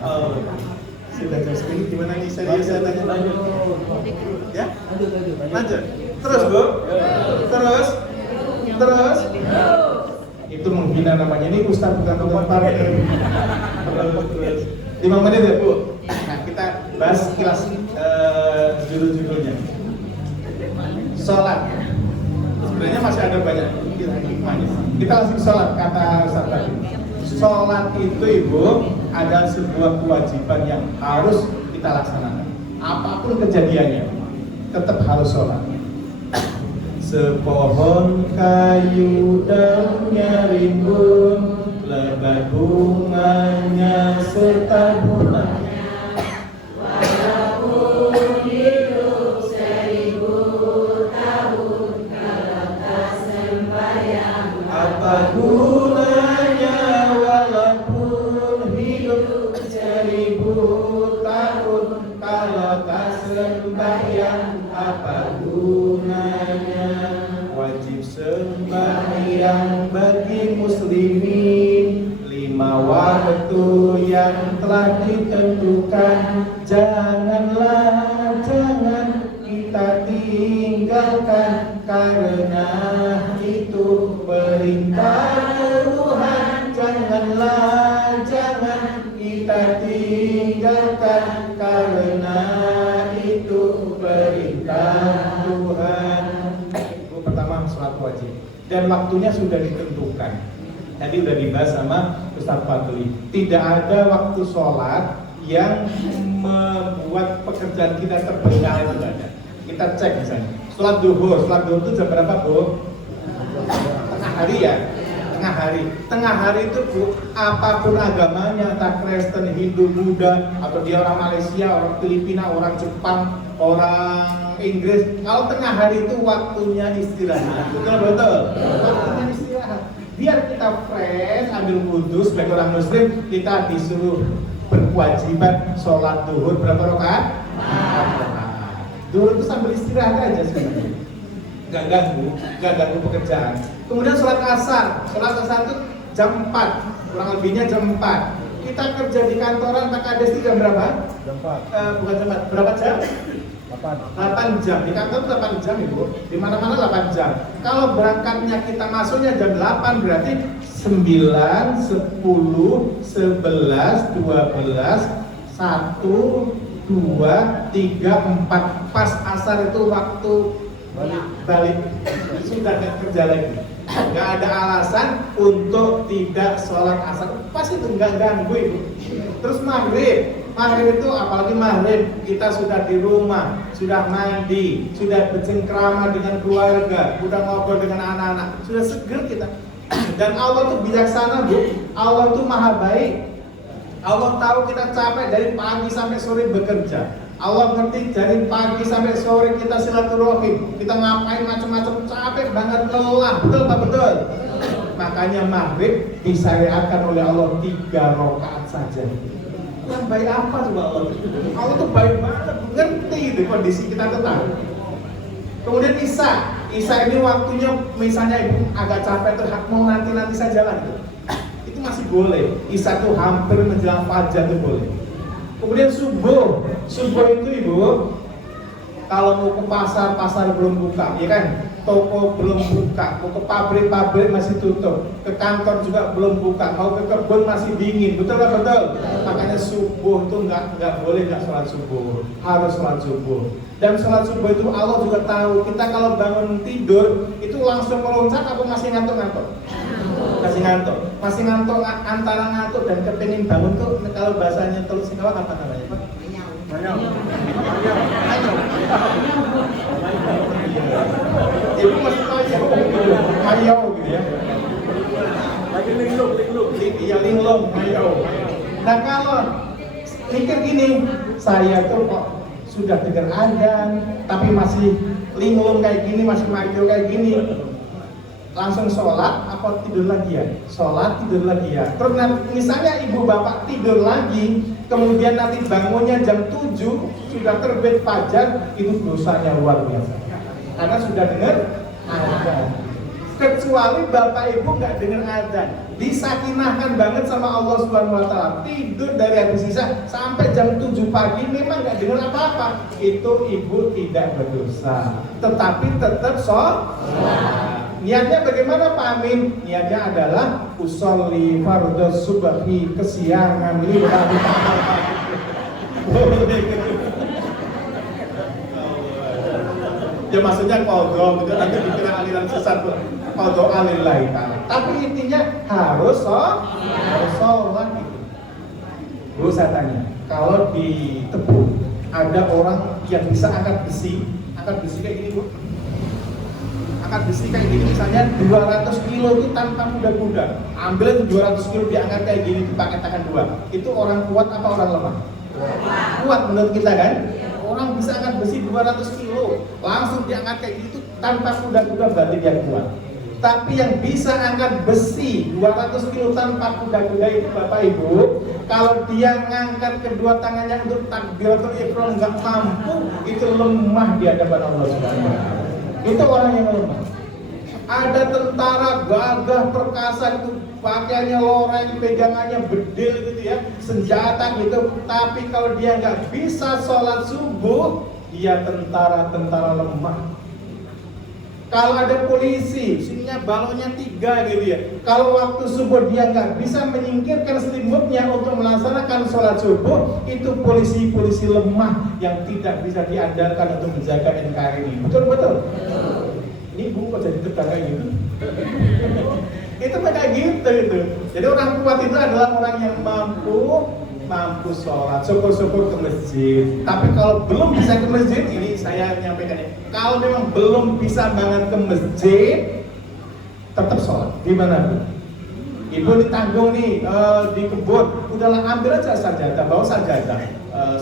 Oh, sudah jam segini, gimana nih? Saya tanya lanjut. Ya? Lanjut. Terus, Bu? Terus? Itu menghina namanya. Ini Ustaz bukan komentar. Terus 5 menit ya, Bu. Nah, kita bahas kilas judul-judulnya. Sholat. Sebenarnya masih ada banyak hikmahnya. Kita langsung sholat, kata Ustaz tadi. Sholat itu, Ibu, adalah sebuah kewajiban yang harus kita laksanakan. Apapun kejadiannya, tetap harus sholat. Sepohon kayu daunnya rimbun, lebat bunganya serta bunganya, walaupun hidup 1000 tahun, kalau tak sembahyang apa gunanya? Walaupun hidup 1000 tahun, kalau tak sembahyang apa gunanya? Wajib sembahyang bagi muslimin 5 waktu yang telah ditentukan. Jangan kita tinggalkan, karena itu perintah Tuhan. Jangan kita tinggalkan, karena itu perintah Tuhan. Itu pertama, sholat wajib, dan waktunya sudah ditentukan. Tadi udah dibahas sama Ustaz Fadli. Tidak ada waktu sholat yang membuat pekerjaan kita terbengkalai, tidak ada. Kita cek misalnya, sholat duhur itu jam berapa, Bu? Tengah hari ya? Tengah hari itu, Bu, apapun agamanya, entah Kristen, Hindu, Buddha, atau dia orang Malaysia, orang Filipina, orang Jepang, orang Inggris, kalau tengah hari itu waktunya istirahat. Betul. Waktunya istirahat. Biar kita fresh, ambil wudhu sebagai orang muslim, kita disuruh berkewajiban sholat duhur berapa rakaat? 4 rakaat. Duhur itu sambil istirahat aja sebenarnya, nggak ganggu pekerjaan. Kemudian sholat asar itu jam 4, kurang lebihnya jam 4. Kita kerja di kantoran Pak Kades itu jam berapa? Jam 4. Bukan jam 4, berapa jam? 8 jam, di kantor 8 jam Ibu, di mana-mana 8 jam. Kalau berangkatnya kita masuknya jam 8, berarti 9, 10, 11, 12, 1, 2, 3, 4. Pas asar itu waktu balik. Sudah gak kerja lagi. Gak ada alasan untuk tidak sholat asar. Pas itu gak ganggu Ibu. Terus maghrib itu, apalagi maghrib, kita sudah di rumah, sudah mandi, sudah bercengkrama dengan keluarga, sudah ngobrol dengan anak-anak, sudah seger kita. Dan Allah tuh bijaksana, Bu. Allah tuh maha baik. Allah tahu kita capek dari pagi sampai sore bekerja. Allah ngerti dari pagi sampai sore kita silaturahim, kita ngapain macam-macam, capek banget, lelah, betul Pak, betul. Makanya maghrib disyariatkan oleh Allah 3 rakaat saja. Yang baik apa coba Allah? Allah tuh baik banget, ngerti deh kondisi kita tuh tahu. Kemudian Isya ini waktunya misalnya Ibu agak capek tuh, mau nanti saja lah gitu. Itu masih boleh. Isya tuh hampir menjelang fajar tuh boleh. Kemudian subuh itu Ibu, kalau mau ke pasar belum buka, ya kan? Toko belum buka, mau ke pabrik masih tutup, ke kantor juga belum buka, mau ke kebun masih dingin, betul nggak betul? Makanya subuh itu nggak boleh nggak sholat subuh, harus sholat subuh. Dan sholat subuh itu Allah juga tahu, kita kalau bangun tidur itu langsung meloncat apa masih ngantuk? Masih ngantuk antara ngantuk dan kepingin bangun tuh, kalau bahasanya Teluk Singkawang apa namanya Pak? Ibu masih mayau gitu ya. Lagi linglung. Iya linglung, mayau. Nah kalau mikir gini, saya tuh kok sudah dengar azan tapi masih linglung kayak gini, masih mayau kayak gini, langsung sholat apa tidur lagi ya? Sholat tidur lagi ya. Terus misalnya ibu bapak tidur lagi, kemudian nanti bangunnya jam 7 sudah terbit fajar, itu dosanya luar biasa. Karena sudah dengar azan. Kecuali bapak ibu nggak dengar azan, disakinahkan banget sama Allah Subhanahu Wa Taala, tidur dari habis isya sampai jam 7 pagi memang nggak dengar apa-apa, itu ibu tidak berdosa, tetapi tetap sholat. Niatnya bagaimana Pak Amin? Niatnya adalah usolli fardhu subhi kesiangan lillahi ta'ala. Ya maksudnya qadha gitu, nanti dikira aliran sesat qadha lillahi ta'ala. Tapi intinya harus sholat gitu. Bu, saya tanya, kalau di Tebing ada orang yang bisa angkat besi kayak gini Bu? angkat besi kayak gini misalnya 200 kilo itu tanpa kuda-kuda. Ambil itu 200 kilo diangkat kayak gini pakai tangan dua. Itu orang kuat apa orang lemah? Kuat menurut kita kan? Orang bisa angkat besi 200 kilo langsung diangkat kayak gitu tanpa kuda-kuda berarti dia kuat. Tapi yang bisa angkat besi 200 kilo tanpa kuda-kuda itu Bapak Ibu, kalau dia ngangkat kedua tangannya untuk takbiratul ihram nggak mampu, itu lemah di hadapan Allah Subhanahu wa taala. Itu orang yang lemah. Ada tentara gagah perkasa itu pakaiannya loreng, pegangannya bedil gitu ya, senjata gitu, tapi kalau dia nggak bisa sholat subuh, dia tentara lemah. Kalau ada polisi, sininya balonnya 3 gitu ya. Kalau waktu subuh dia nggak bisa menyingkirkan selimutnya untuk melaksanakan sholat subuh, itu polisi-polisi lemah yang tidak bisa diandalkan untuk menjaga NKRI. Betul? Ini Bu kok jadi tetangga gitu? Itu kayak gitu itu. Jadi orang kuat itu adalah orang yang mampu sholat, syukur-syukur ke masjid. Tapi kalau belum bisa ke masjid, ini saya menyampaikan ya, kalau memang belum bisa banget ke masjid, tetap sholat. Gimana Bu? Ibu ditanggung nih di kebun, udahlah ambil aja sajadah, bawa sajadah.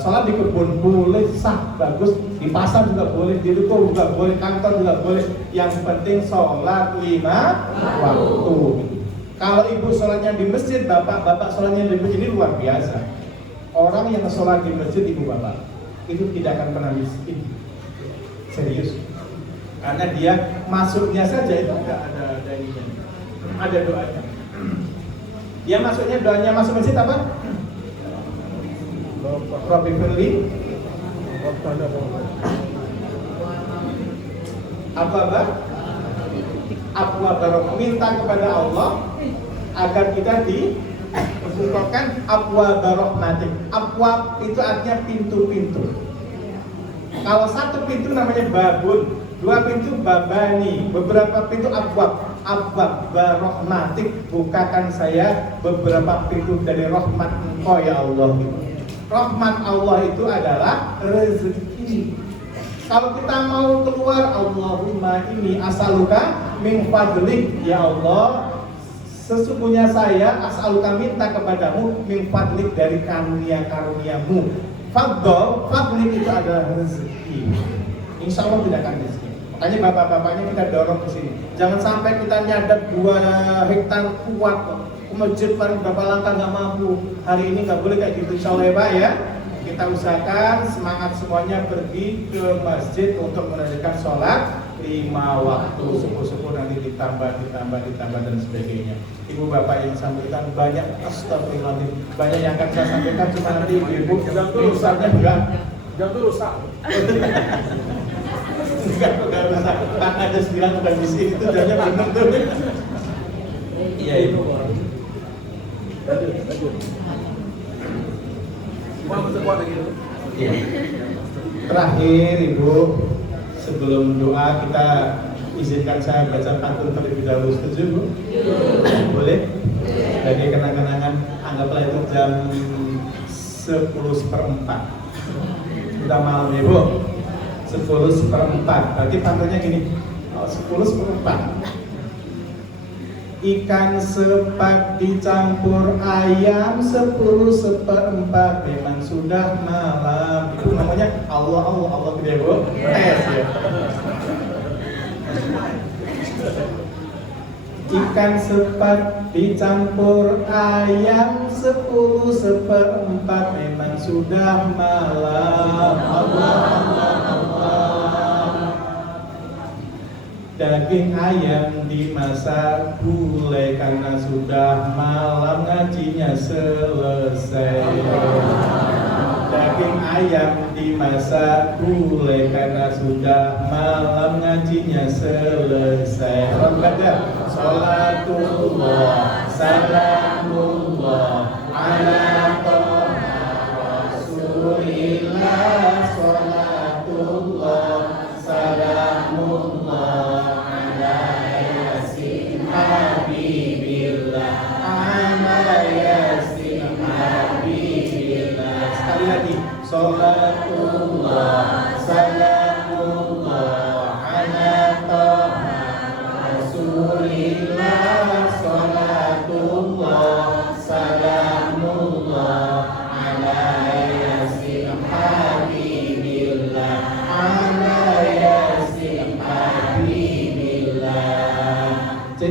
Sholat di kebun boleh, sah, bagus. Di pasar juga boleh, di ruko juga boleh, kantor juga boleh. Yang penting sholat 5 waktu. Kalau ibu sholatnya di masjid, bapak sholatnya di masjid, ini luar biasa. Orang yang sholat di masjid ibu bapak itu tidak akan pernah miskin. Serius. Karena dia masuknya saja itu ada doanya. Dia masuknya doanya masuk masjid apa? Rabbi firli apa barok, minta kepada Allah agar kita dibukakan abwa barokmatik. Abwa itu artinya pintu-pintu. Kalau satu pintu namanya babun, 2 pintu babani, beberapa pintu abwab barokmatik. Bukakan saya beberapa pintu dari rahmat Engkau ya Allah. Rahmat Allah itu adalah rezeki. Kalau kita mau keluar, Allahumma inni as'aluka min fadlik, ya Allah, sesungguhnya saya as'aluka minta kepadamu min fadlik, dari karunia-karuniamu. Fadlik itu adalah rezeki. Insya Allah tidak akan rezeki. Makanya bapak-bapaknya kita dorong ke sini. Jangan sampai kita nyadap 2 hektar kuat ke masjid paling berapa langkah nggak mampu. Hari ini nggak boleh kayak gitu, insya Allah ya Pak ya. Kita usahakan semangat semuanya pergi ke masjid untuk menunaikan sholat 5 waktu, subuh nanti ditambah dan sebagainya. Ibu bapak yang sampaikan banyak, astagfirullahaladzim, banyak yang akan saya sampaikan, cuma nanti ibu misalnya enggak rusak. Enggak rusak, karena ada 9 bukan di sini, itu jadinya benar tuh. Iya ibu. Lanjut. Ya. Terakhir Ibu, sebelum doa kita izinkan saya baca pantun terlebih dahulu, setuju Bu? Boleh? Sebagai kenang-kenangan, anggaplah itu jam 10:04. Udah malam ya Bu? 10:04, berarti pantunnya gini, 10:04. Ikan sepat dicampur ayam 10/4, memang sudah malam. Itu namanya Allah gitu ya Bu. Tes ya. Ikan sepat dicampur ayam 10/4, memang sudah malam. Allah. Daging ayam dimasak gulai karena sudah malam, ngajinya selesai. Daging ayam dimasak gulai karena sudah malam, ngajinya selesai. Rabbana sholatullah salamullah ala toha rasulillah, sholatullah salamullah Habibillah, ana yasin Habibillah. Sekali lagi, sholatullah salamullah ala toha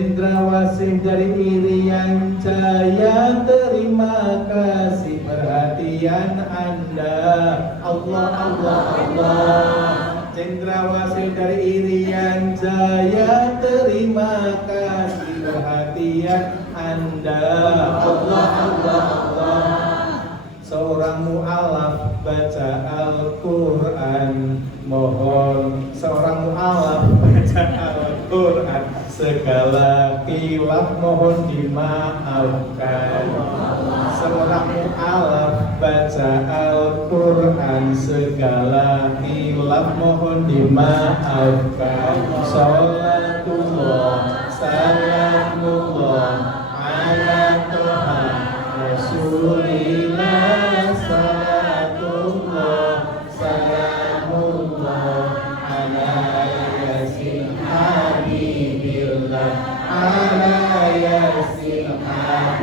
Cendrawasih dari Irian Jaya, terima kasih perhatian Anda. Allah, Allah, Allah. Cendrawasih dari Irian Jaya, terima kasih perhatian Anda. Allah, Allah, Allah. Seorang mu'alaf baca Al-Quran, mohon seorang mu'alaf baca Al-Quran, segala khilaf mohon dimaafkan. Seorang mu'alaf baca Al-Quran, segala khilaf mohon dimaafkan. Salatullah salamullah ala Toha Rasulillah, salatullah salamullah ala yasin habibillah, ala yasin habibillah.